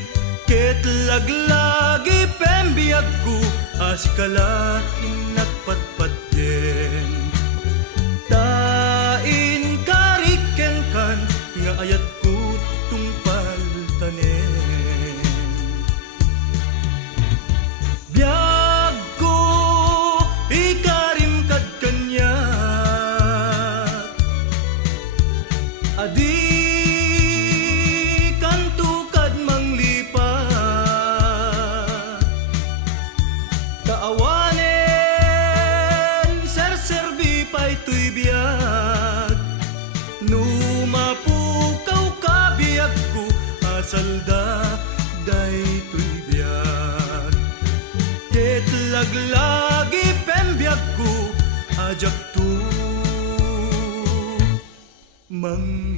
ket laglagi pembiag ko asikalat inakpatpatgen. Tain kariken kan nga ayat ko tungpal tanen. Biag ko ikarim kad kanya, adi kanto kad manglipat. Kaawanen serserbi pa'y tuy biag, numapukaw ka biag ko asalda day tuy biag. Ket laglagi pembiag ko ajak to manglipat.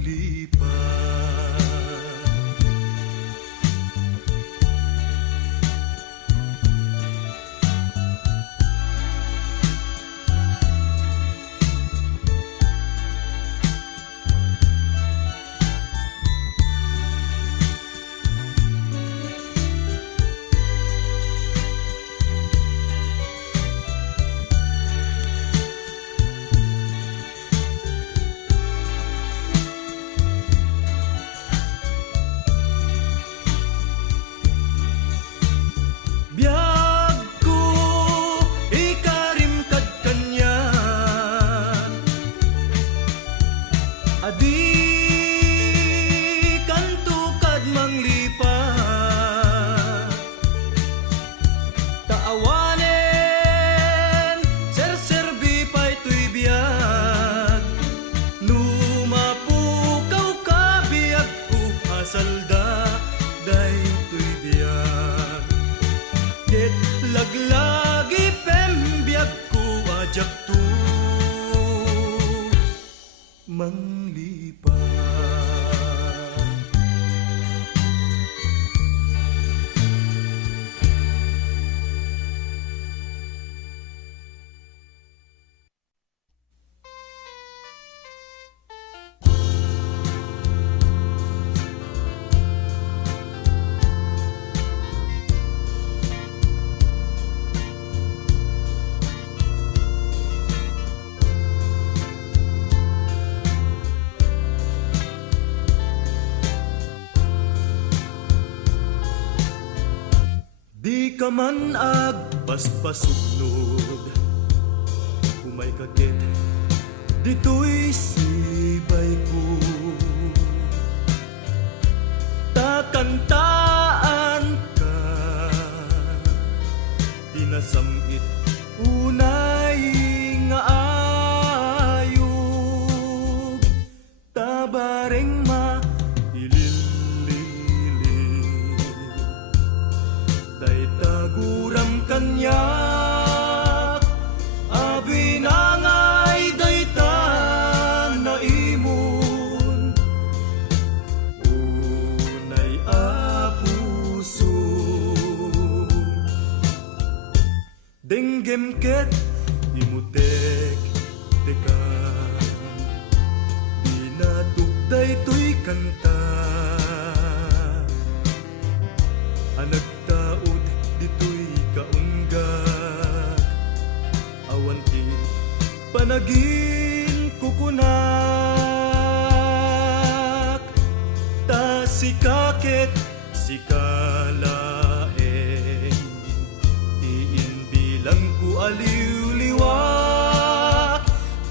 manglipa. Di ka man agpaspasugnod, umay kakit, dito'y sibay ko. Takantaan ka, di nasamit, unay nga ayog, tabareng guram kanyak, abinangay dayta naimun, unay apuso. Denggem ket imutek tekan, dinatugday to'y kanta, anagtaod dito'y kaunggak, awanti panagin kukunak, ta sikakit sikalaeng, iindilang ku aliw-liwak,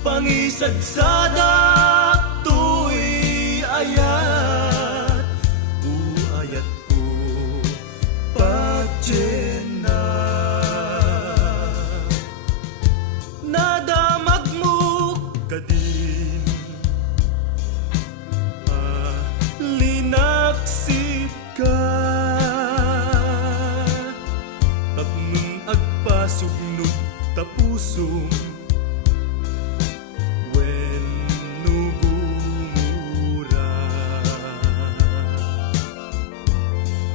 pangisadsadak to'y ayat, uayat ko patsena. Nadamag mo kadin, linaksip ka, tapnong agpasugnod tapusong, when nugumura.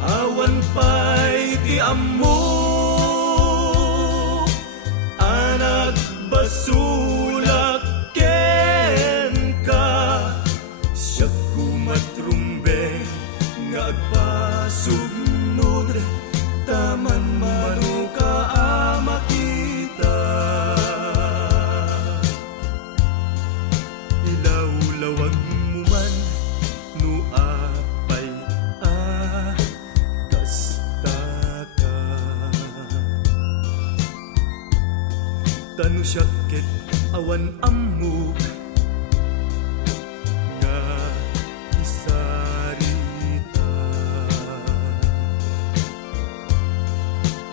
Awan pa'y ti ammo, anak basulak ken ka, siya kumatrumbeng nga agpasugnod, taman mano ka makita. Ilaw-lawag mo man no apay kasta ka, tanu syakit awan amok nga isarita.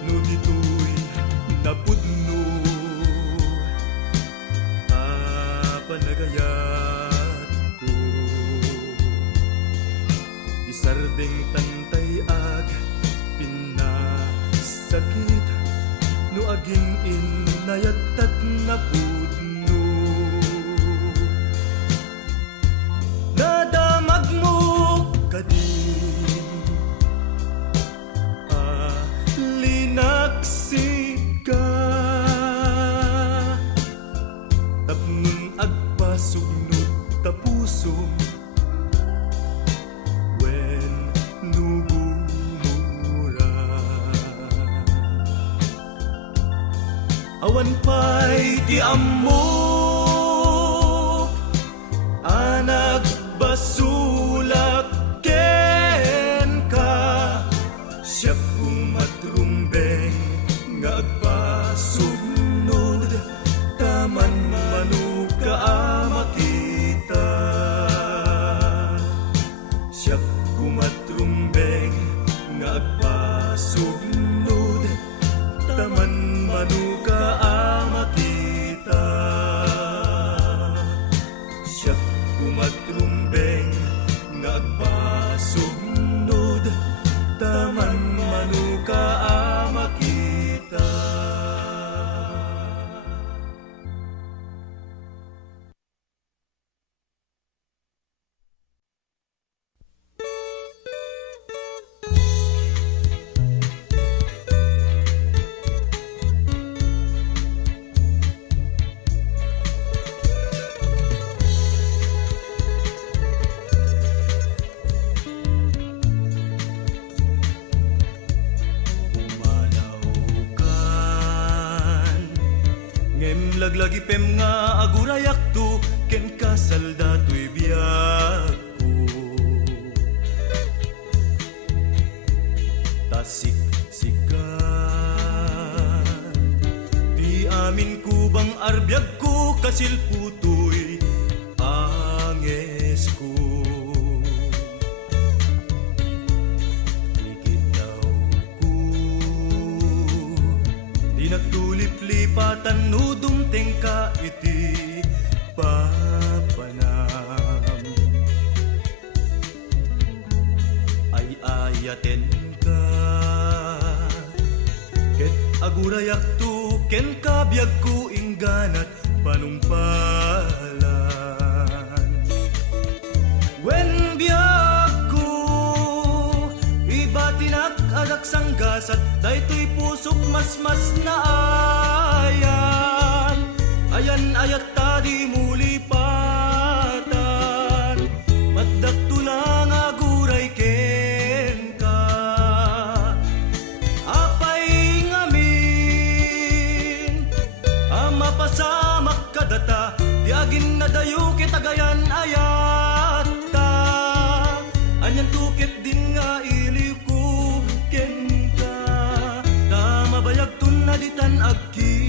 No dito'y napudno, panagayat ko, isardeng tantay ag pinasakit, no aging inayatat na pudno. Nadamag mo kadin, linaksik ka, tapnong agpasugnod tapusong, when nugumura. Awan pa'y ti amok, anak basulak ken ka, siya kumatrumbeng nga agpasugnod, taman mano ka makita. Siya kumatrumbeng nga agpasugnod, taman mano ka makita. Naglagipem nga agurayak to, ken kasalda to'y biyag ko. Tasik-sikan, di amin ko bang arbiyag ko, kasilputo'y anges ko. Ikitaw ko, di nagtulip-lipatan, nudumteng ka iti papanam. Ay ayaten ka, ket agurayak tu, ken kabiyag ko ingganat panungpalan. Wen biyag ko, ibatinak adak sanggasat, daytoy pusok mas na ayan. Ayan ayat tadi muli patan, maddak tulang aguray ken ka. Apay ngamin, ama pasamak kadata, diagin na dayo kitagayan ayat ta. Anyan tukit din nga iliw ko ken ka, tama bayag tun na ditan agkita.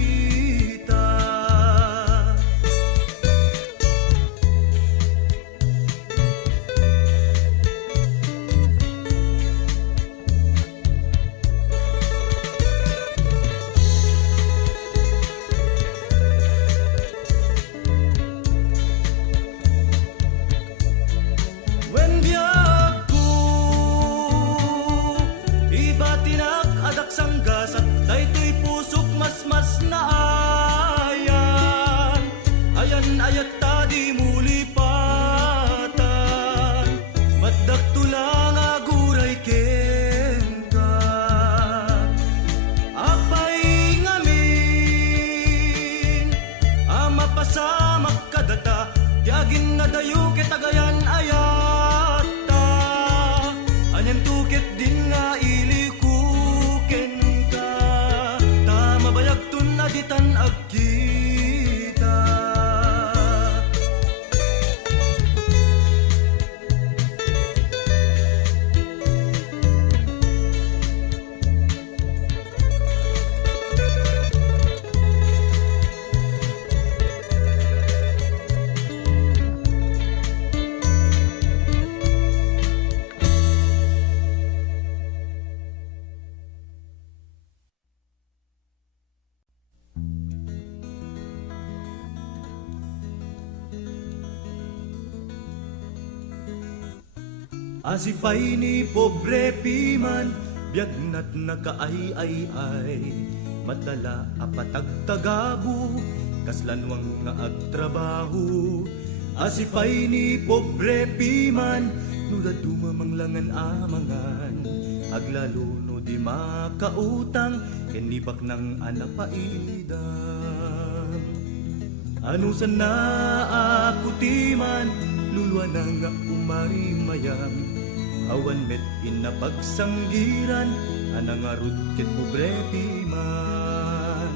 Wen biyag ko, ibatinak adak sanggasat, daytoy pusok mas na ayan. Ayan ayat tadi muli patan, maddak tulang aguray ken ka. Apay ngamin, ama pasamak kadata, diagin na dayo kitagayan ayat ta. Anyan tukit din nga ilikuken ka, tama bayag tun aditan agkita. Asipay ni pobre piman, biyagnat nakaay-ay-ay, madala apatagtagabu, kaslanwang nga agtrabaho. Asipay ni pobre piman, nuda dumamanglangan amangan, aglalo no di makautang, kenibak ng anapaidam. Ano sana ako timan, lulwa na nga umarimayam, awan met inapagsanggiran, anangarod ket pobre piman.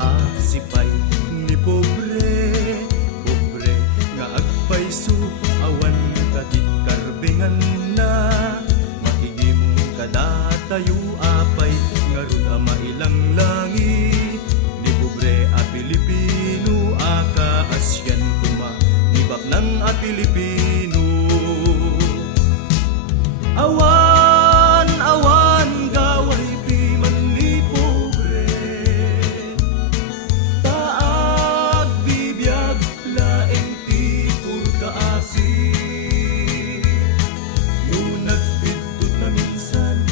Asipay ni pobre, pobre nga agpayso, awan kadit karbengan na, makigimong kadatayo apay, ngarod ama ilang langit, ni pobre a Pilipino, aka Asyan kuma, nibak ng a Pilipino. Awan, awan, gaway piman ni pobre, taag bibiyag laeng tipur kaasi. No nagpidtot na minsan,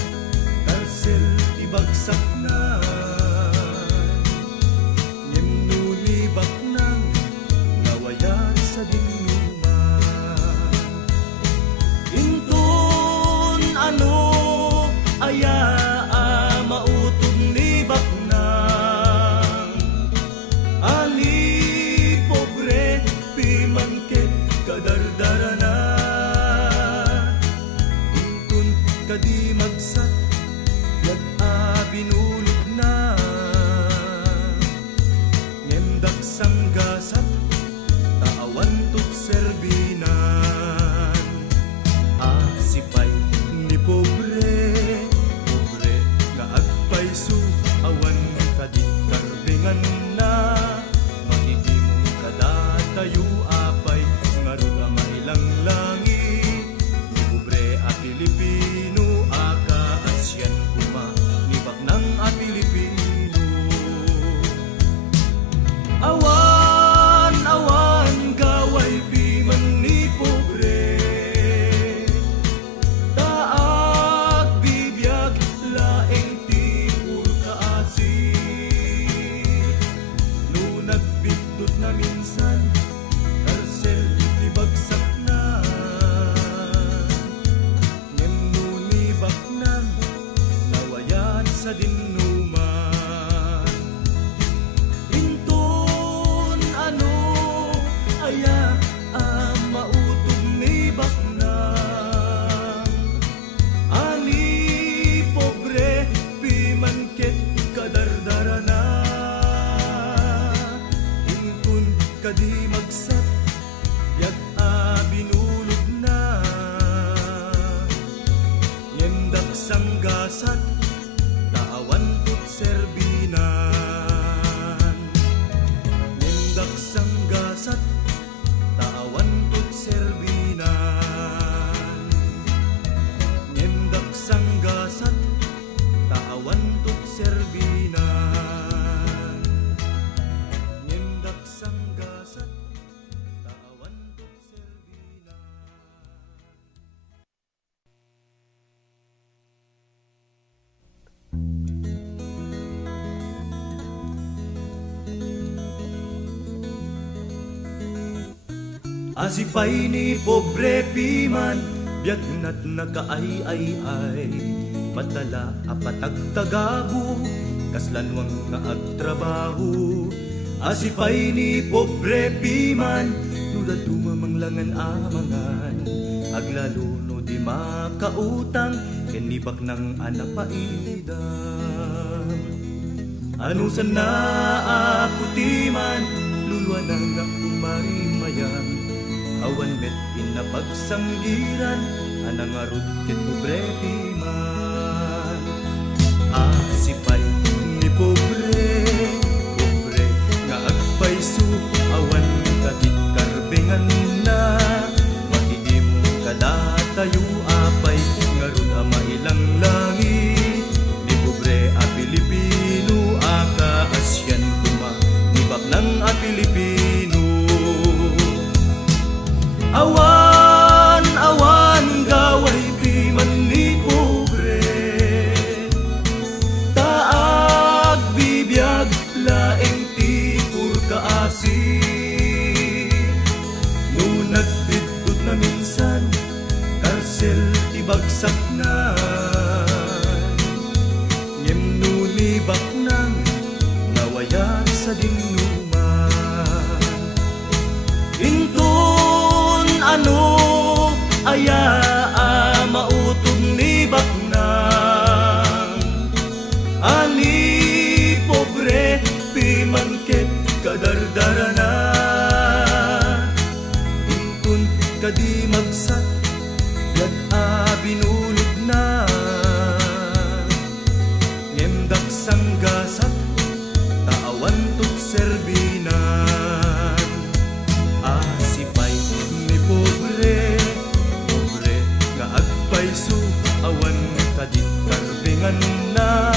karsel ibagsak na, ngem no libak nang nawayat sa dinuman. tayo apay ngarud ang mailang langit. Di pobre a Pilipino, aka Asyan kuma, nibak ng a Pilipino. Awan, awan, gaway piman ni pobre. Taag bibiyag, laeng tipur kaasi. No nagbigdot na minsan, karsel di bagsak na. Ngem no nibak nang, nawayan sa dinuman. Intun ano, aya ang mautog ni baknang. Ani pobre, pimangket kadardara na. Intun kadi magsat, yag a binulog na. Nyendak sanggasat, taawan tut serbinan. Nyendak sanggasat, taawan tut serbinan. Nyendak sanggasat, taawan tut serbinan. Nyendak sanggasat, taawan tut serbinan. Asipay ni pobre piman, biyak na't nakaay-ay-ay. Patala apatagtagabu, kaslanwang nga agtrabaho. Asipay ni pobre piman, nuda tumamanglangan amangan. Aglalo no di makautang, kenibak ng anapaidam. Ano sana ako timan, lulwa na nga umarimayan. Awan met inapagsanggiran, anang arut ket pobre piman. Asipay ni pobre, pobre nga agpayso, awan kadit karbengan na. Makidim kadatayo apay, ngarud a mailang langit. Di pobre a Pilipino, aka Asyan kuma, nibak ng a Pilipino. Awan, awan, gaway piman ni pobre. Taag bibiyag, laeng tipur kaasi. No nagbidot na minsan, karsel ibagsak na. Ngem no nibak nang, nawayan sa dinuman. Intun ano, aya mautog ni baknang. Ani pobre, pimangket kadardara na. Intun kadi magsat, yag a binulog na. Ngemdak sanggasat, taawan tut serbinan. Asipay ni pobre, pobre nga agpayso, awan kadit karbengan na.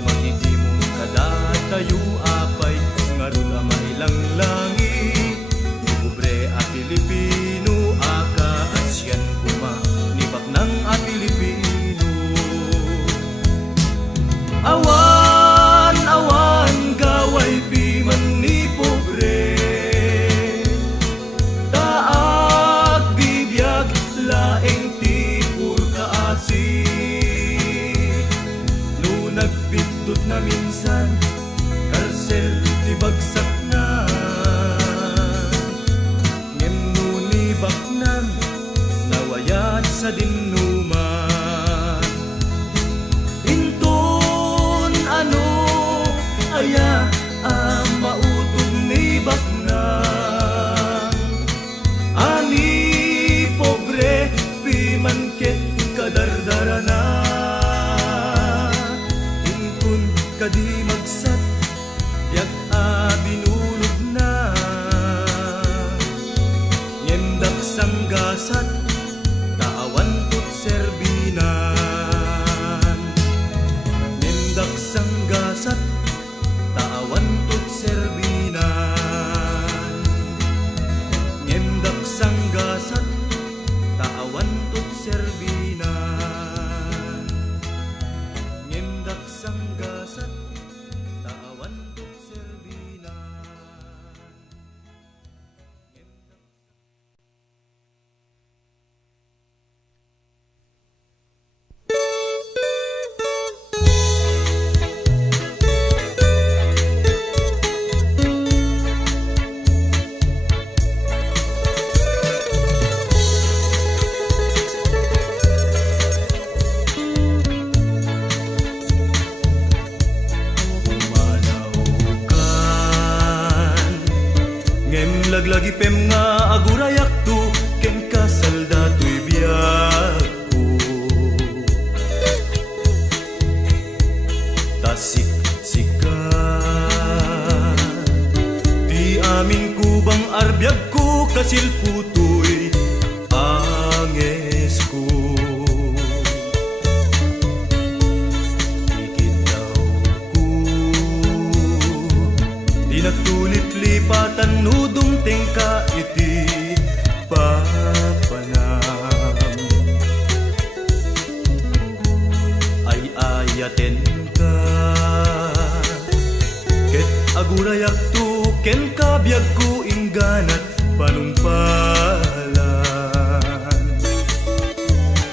Makikimong kadatayo apay, ngarud a mailang langit. Di pobre a Pilipino, aka Asyan kuma, nibak ng a Pilipino. Awan, awan, gaway piman ni pobre. Taag bibiyag, laeng tipur kaasi. No nagbidot na minsan, karsel di bagsak na. Ngem no nibak nang, nawayan sa dinuman. Intun ano, aya ang mautog ni baknang. Ani pobre, pimangket kadardara na. Intun kadi magsat, yak a binulog na. gasat, taawan tut serbinan. Nendak sang gasat, taawan tut serbinan. Nendak sang gasat, taawan tut serbinan. Nendak sang gasat, taawan tut serbinan. Laglagi pem nga agurayak tu ken kasal datoy biyak ko. Tasik sikat di amin kubang arbiyag ko kasil putoy anges ko. Ikitaw ko di nagtulit lipatan nudong tingka iti papanam. Ay ayaten ka ket agurayak tu ken kabiyag ko ingganat panumpalan.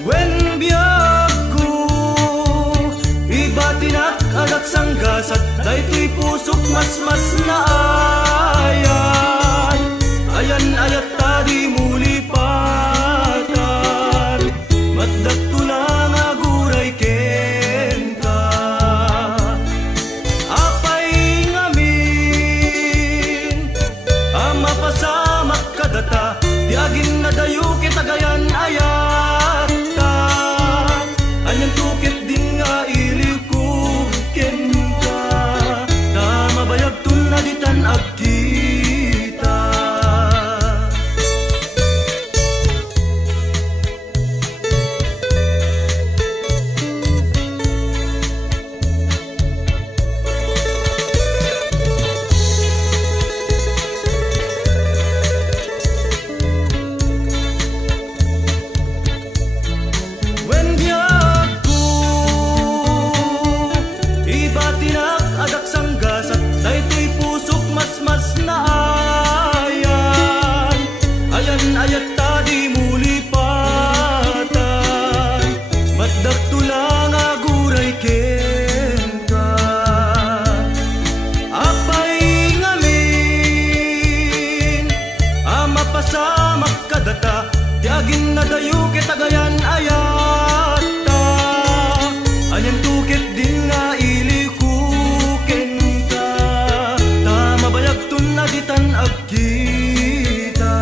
Wen biyag ko ibatinak adak sanggasat daytoy pusok mas na ayan ayat tadi muli patan maddak tulang aguray ken ka. Apay ngamin ama pasamak kadata di agin na dayo kitagayan ayat ta. Anyan tukit din nga iliw ko ken ka na mabayag tun na ditan agki. Tiagin na dayo kitagayan ayat ta. Anyan tukit din nga ilikuken ka ta mabayag tun na ditan agkita.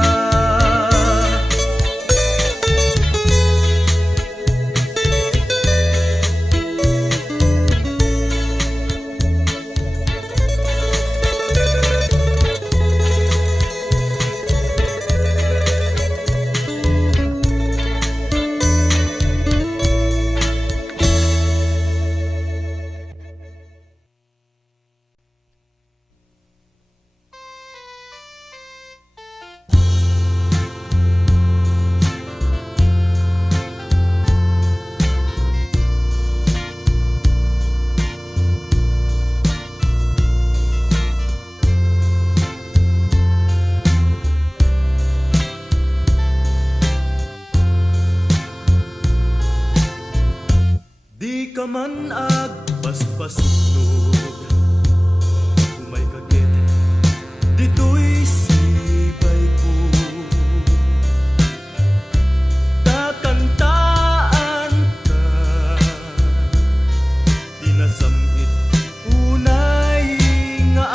Di ka man agpaspasugnog umay kagit dito'y sibay ko. Takantaan ka di nasamit unay nga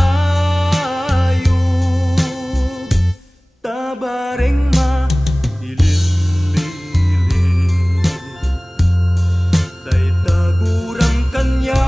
ayog tabareng kanya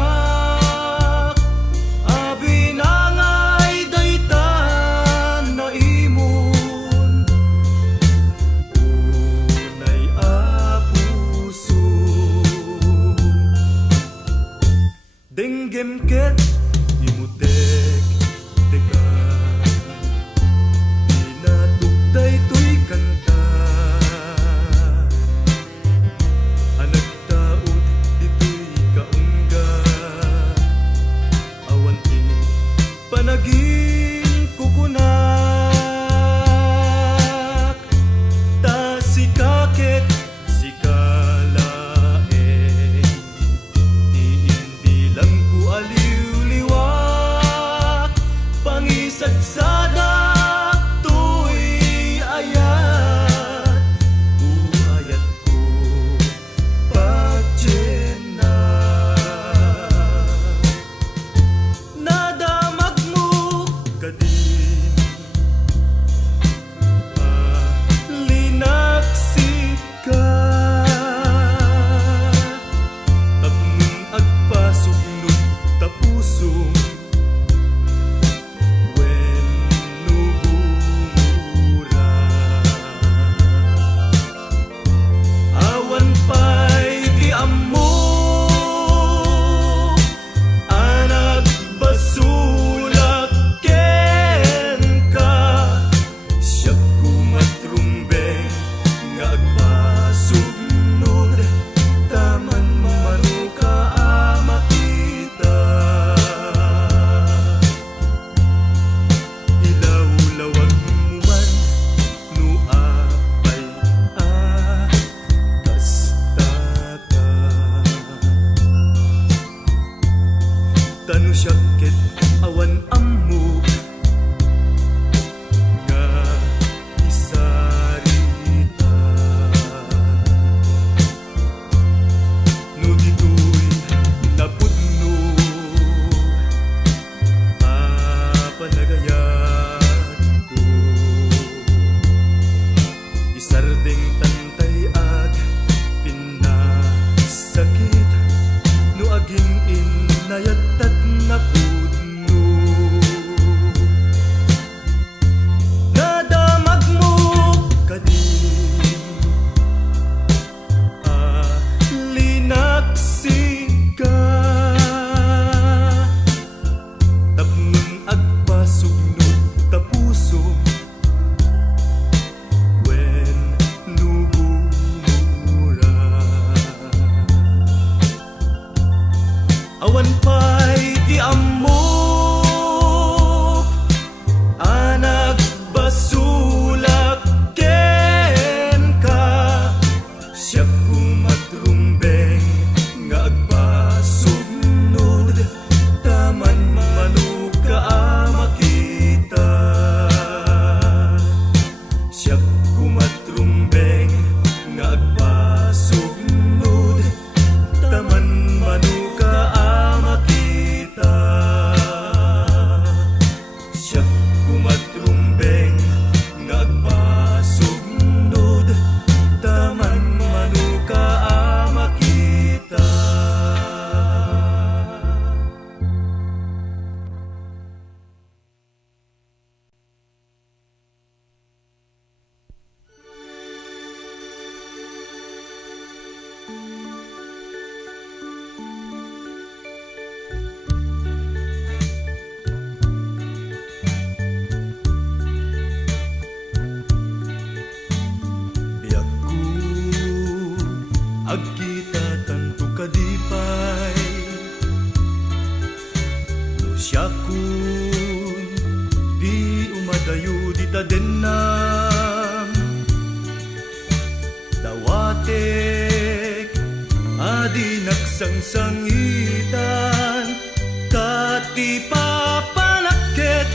sangitan kati papanakit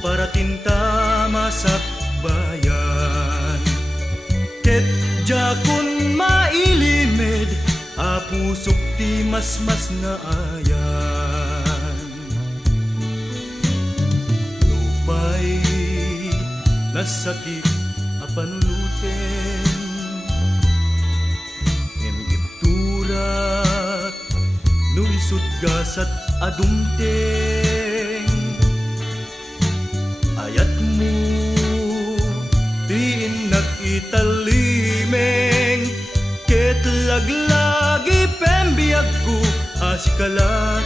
para tinta masakbayan ket jakun mailimid apusok ti mas na ayan lupay nasakit apanuluten ngimgibturat nuisut gasat adumteng ayat mo diin nakitalimeng ket laglagi pembiag ko asikalat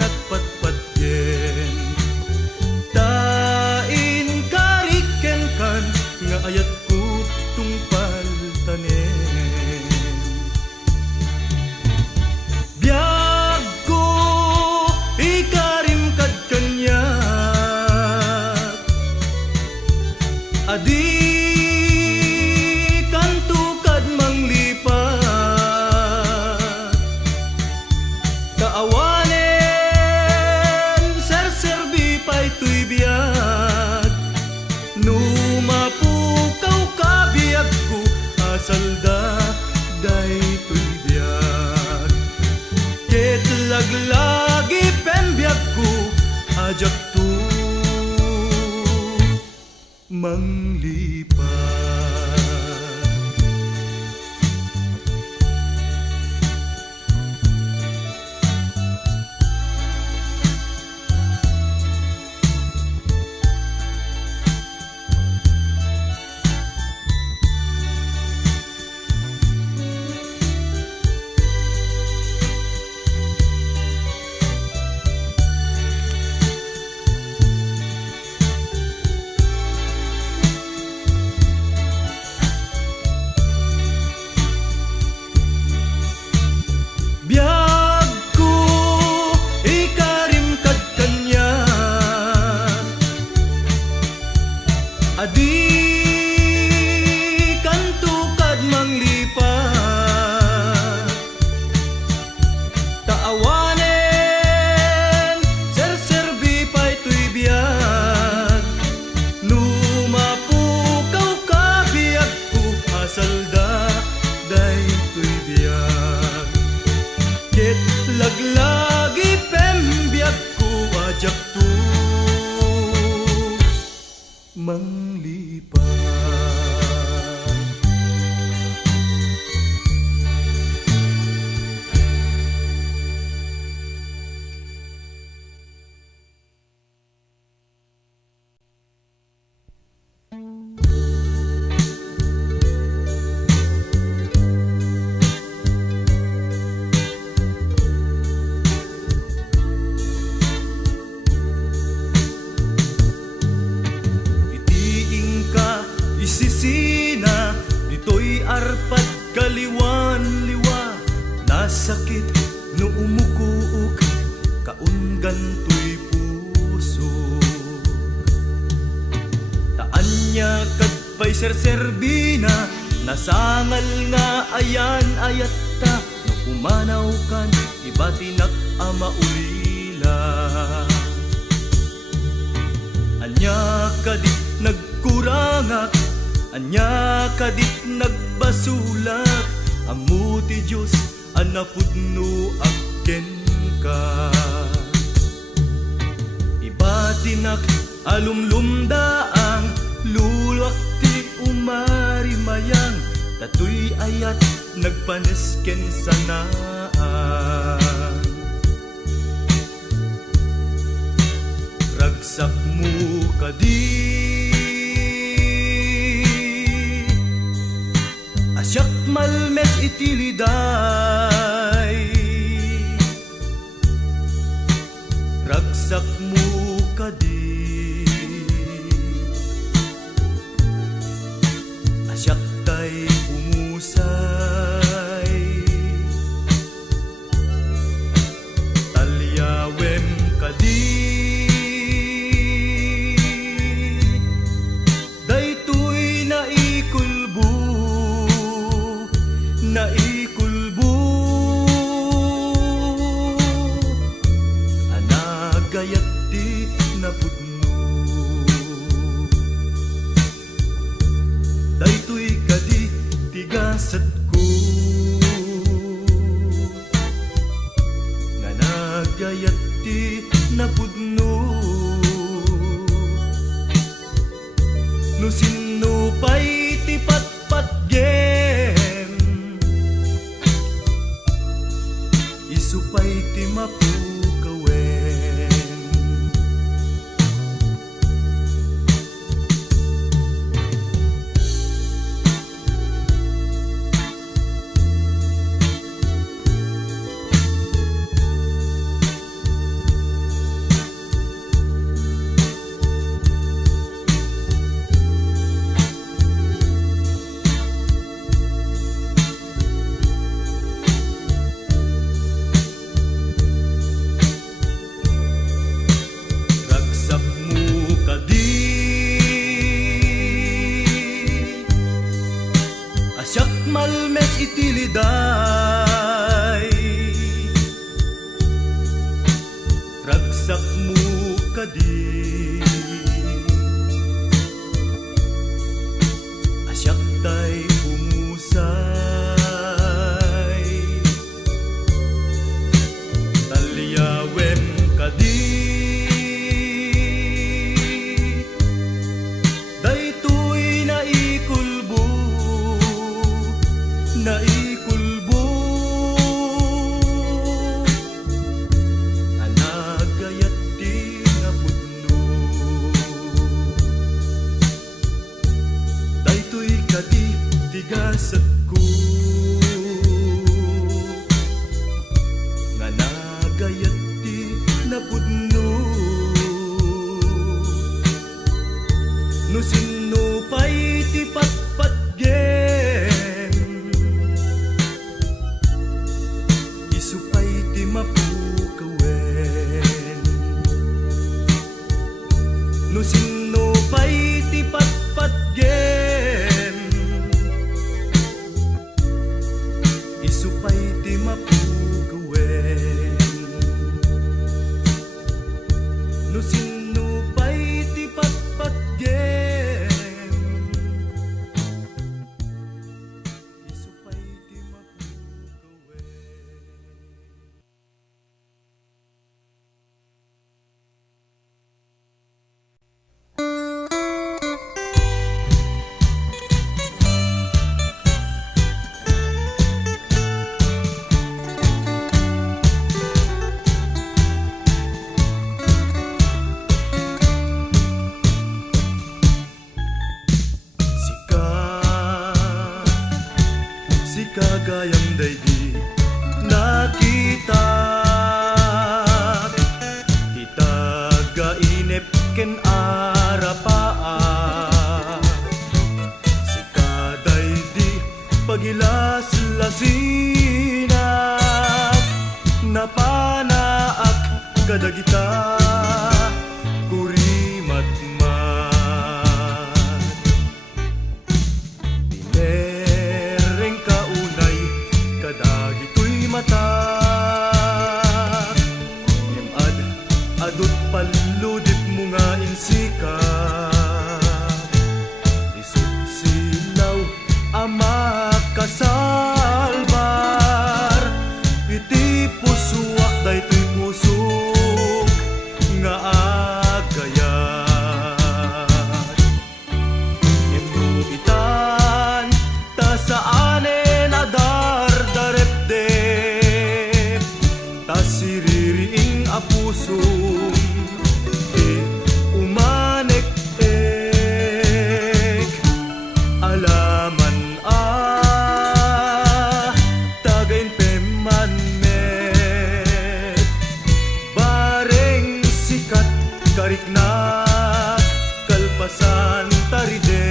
nagpatpatyen tain kariken kan nga ayat ko tungpal tanen biag ko ikarim kad kanya adi kanto kad manglipat kaawanen serserbi pa'y tuy biyag numapukaw ka biyag ko asalda day tuy biyag ket laglagi pembiyag ko ajak to manglipat biag ko ikarim kad kanya adi kanto kad manglipat taawanen serserbi pa'y tuy biyag numapukaw ka biyag ko asalda day tuy biyag ket laglagi pembiag ko ajak to manglipat isisina dito'y arpad kaliwan-liwa nasakit no umukuok kaunggan to'y puso taan niya kadpay serserbina nasangal nga ayan ayatta no umanaw kan ibatinak ama ulila anya kadit nagkurangak anya kadit nagbasulak ammo ti Diyos anapudno akken ka ibatinak alumlumdaang luluak ti umarimayang tatoy ayat nagpanesken sanaan ragsak mo kadi asyak malmes itiliday ragsak mo kadi asyak tay umusay talyawem kadi daytoy naikulbu malmes itiliday, ragsak mo kadi, asyak tay humusay, talyawem kadi, daytoy naikulbo, naikulbo, anagayat di napudno, daytoy kadi tigasat ko, nga nagayat di napudno, no sino pa'y ti patpatgen, isupay ti mapukawen, no sino pa'y ti patpatgen, isupay ti mapukawen, no sino pa'y ti patpatgen, isupay ti mapukawen. Sika gayang daydi nakita, itagainep ken arapaa, sika daydi pagilas-lasinak, napanaak kadagita, kurimatmat, binereng kaunay kadagitoy mata, emad adut paludit mo nga insika, isut silaw ama kasalbar, iti pusuak daytoy pusuk nga agayat, emno itan ta saanen adar darepde, ta siririing apusum di umanek-ek, alaman tagayin peman met, bareng sikat kariknak kalpasan tariden.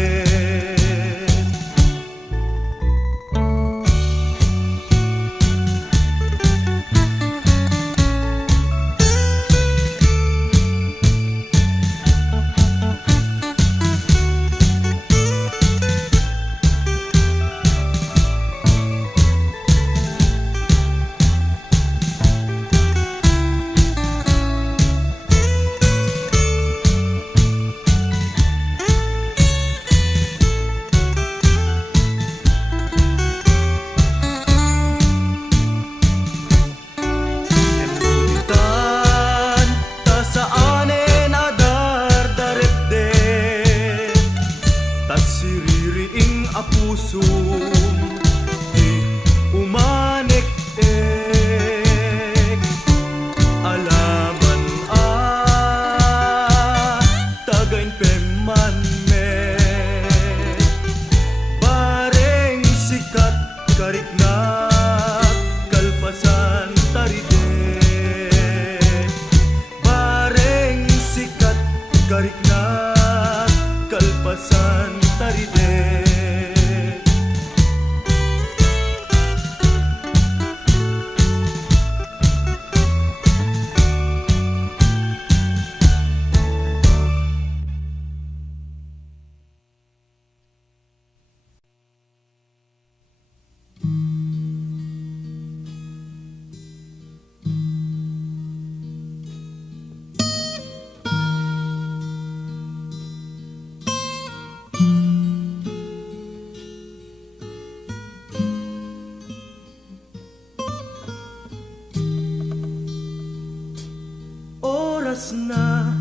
Apusum di umanek-ek, alaman tagayin peman met, bareng sikat kariknak kalpasan tariden, bareng sikat kariknak kalpasan tariden. oras na,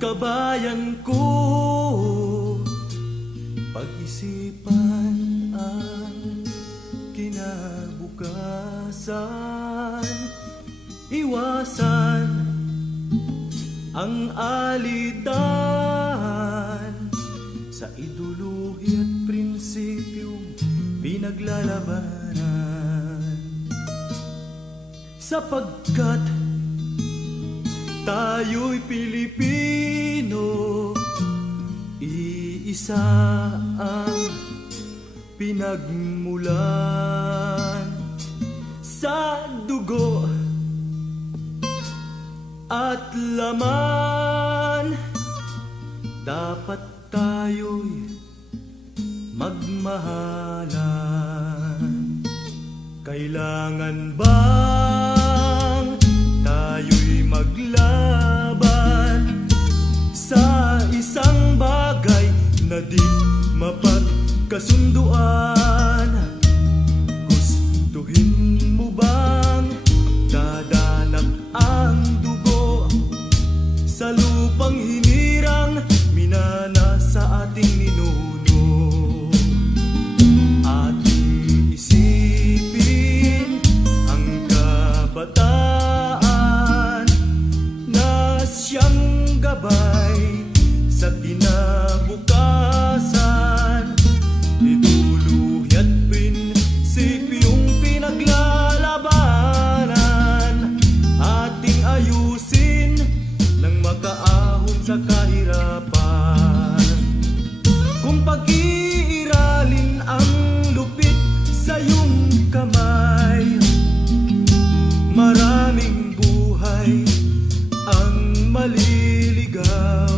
kabayan ko, pag-isipan ang kinabukasan, iwasan ang alitan sa iduluhi at prinsipyong pinaglalabanan. Sapagkat tayo'y Pilipino, iisa ang pinagmulan sa dugo at laman. Dapat tayo'y magmahalan. Kailangan bang tayo'y maglaban sa isang bagay na di mapagkasunduan? Gustuhin mo bang dadanak ang dugo sa lupang hinirang minana sa ating ninuno? Ating isipin ang kabataan na siyang gabay sa kinabukasan, iduluhi at prinsipyong pinaglalabanan. Ating ayusin nang makaahon sa kahirapan. Kung pag-iiralin ang lupit sa iyong kamay, maraming buhay ang maliligaw.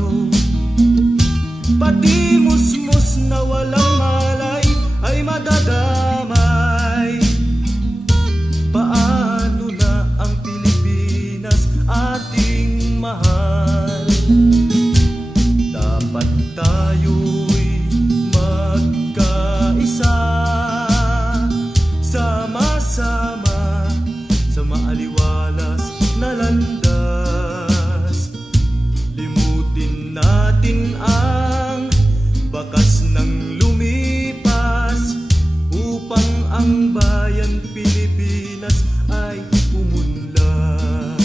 Pati musmus na walang malay ay madadamay. Paano na ang Pilipinas ating mahal? Dapat tayo'y magkaisa, sama-sama sa maaliwalas na landas. Limutin natin ang bakas ng lumipas upang ang bayan Pilipinas ay umunlad.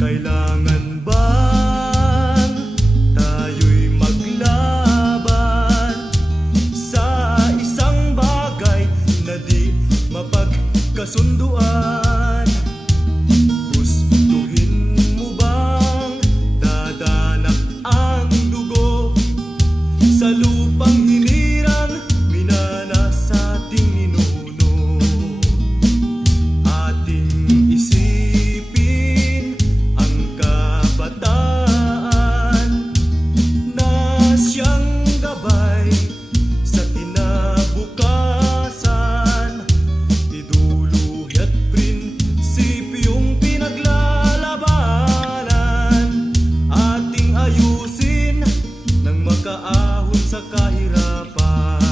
Kailangan bang tayo'y maglaban sa isang bagay na di mapagkasunduan? Gustuhin mo bang dadanak ang dugo sa lupang hinirang minana sa ating ninuno? Ating isipin ang kabataan na siyang gabay sa kinabukasan, iduluhi at prinsipyong pinaglalabanan. Ating ayusin nang makaahon sa kahirapan.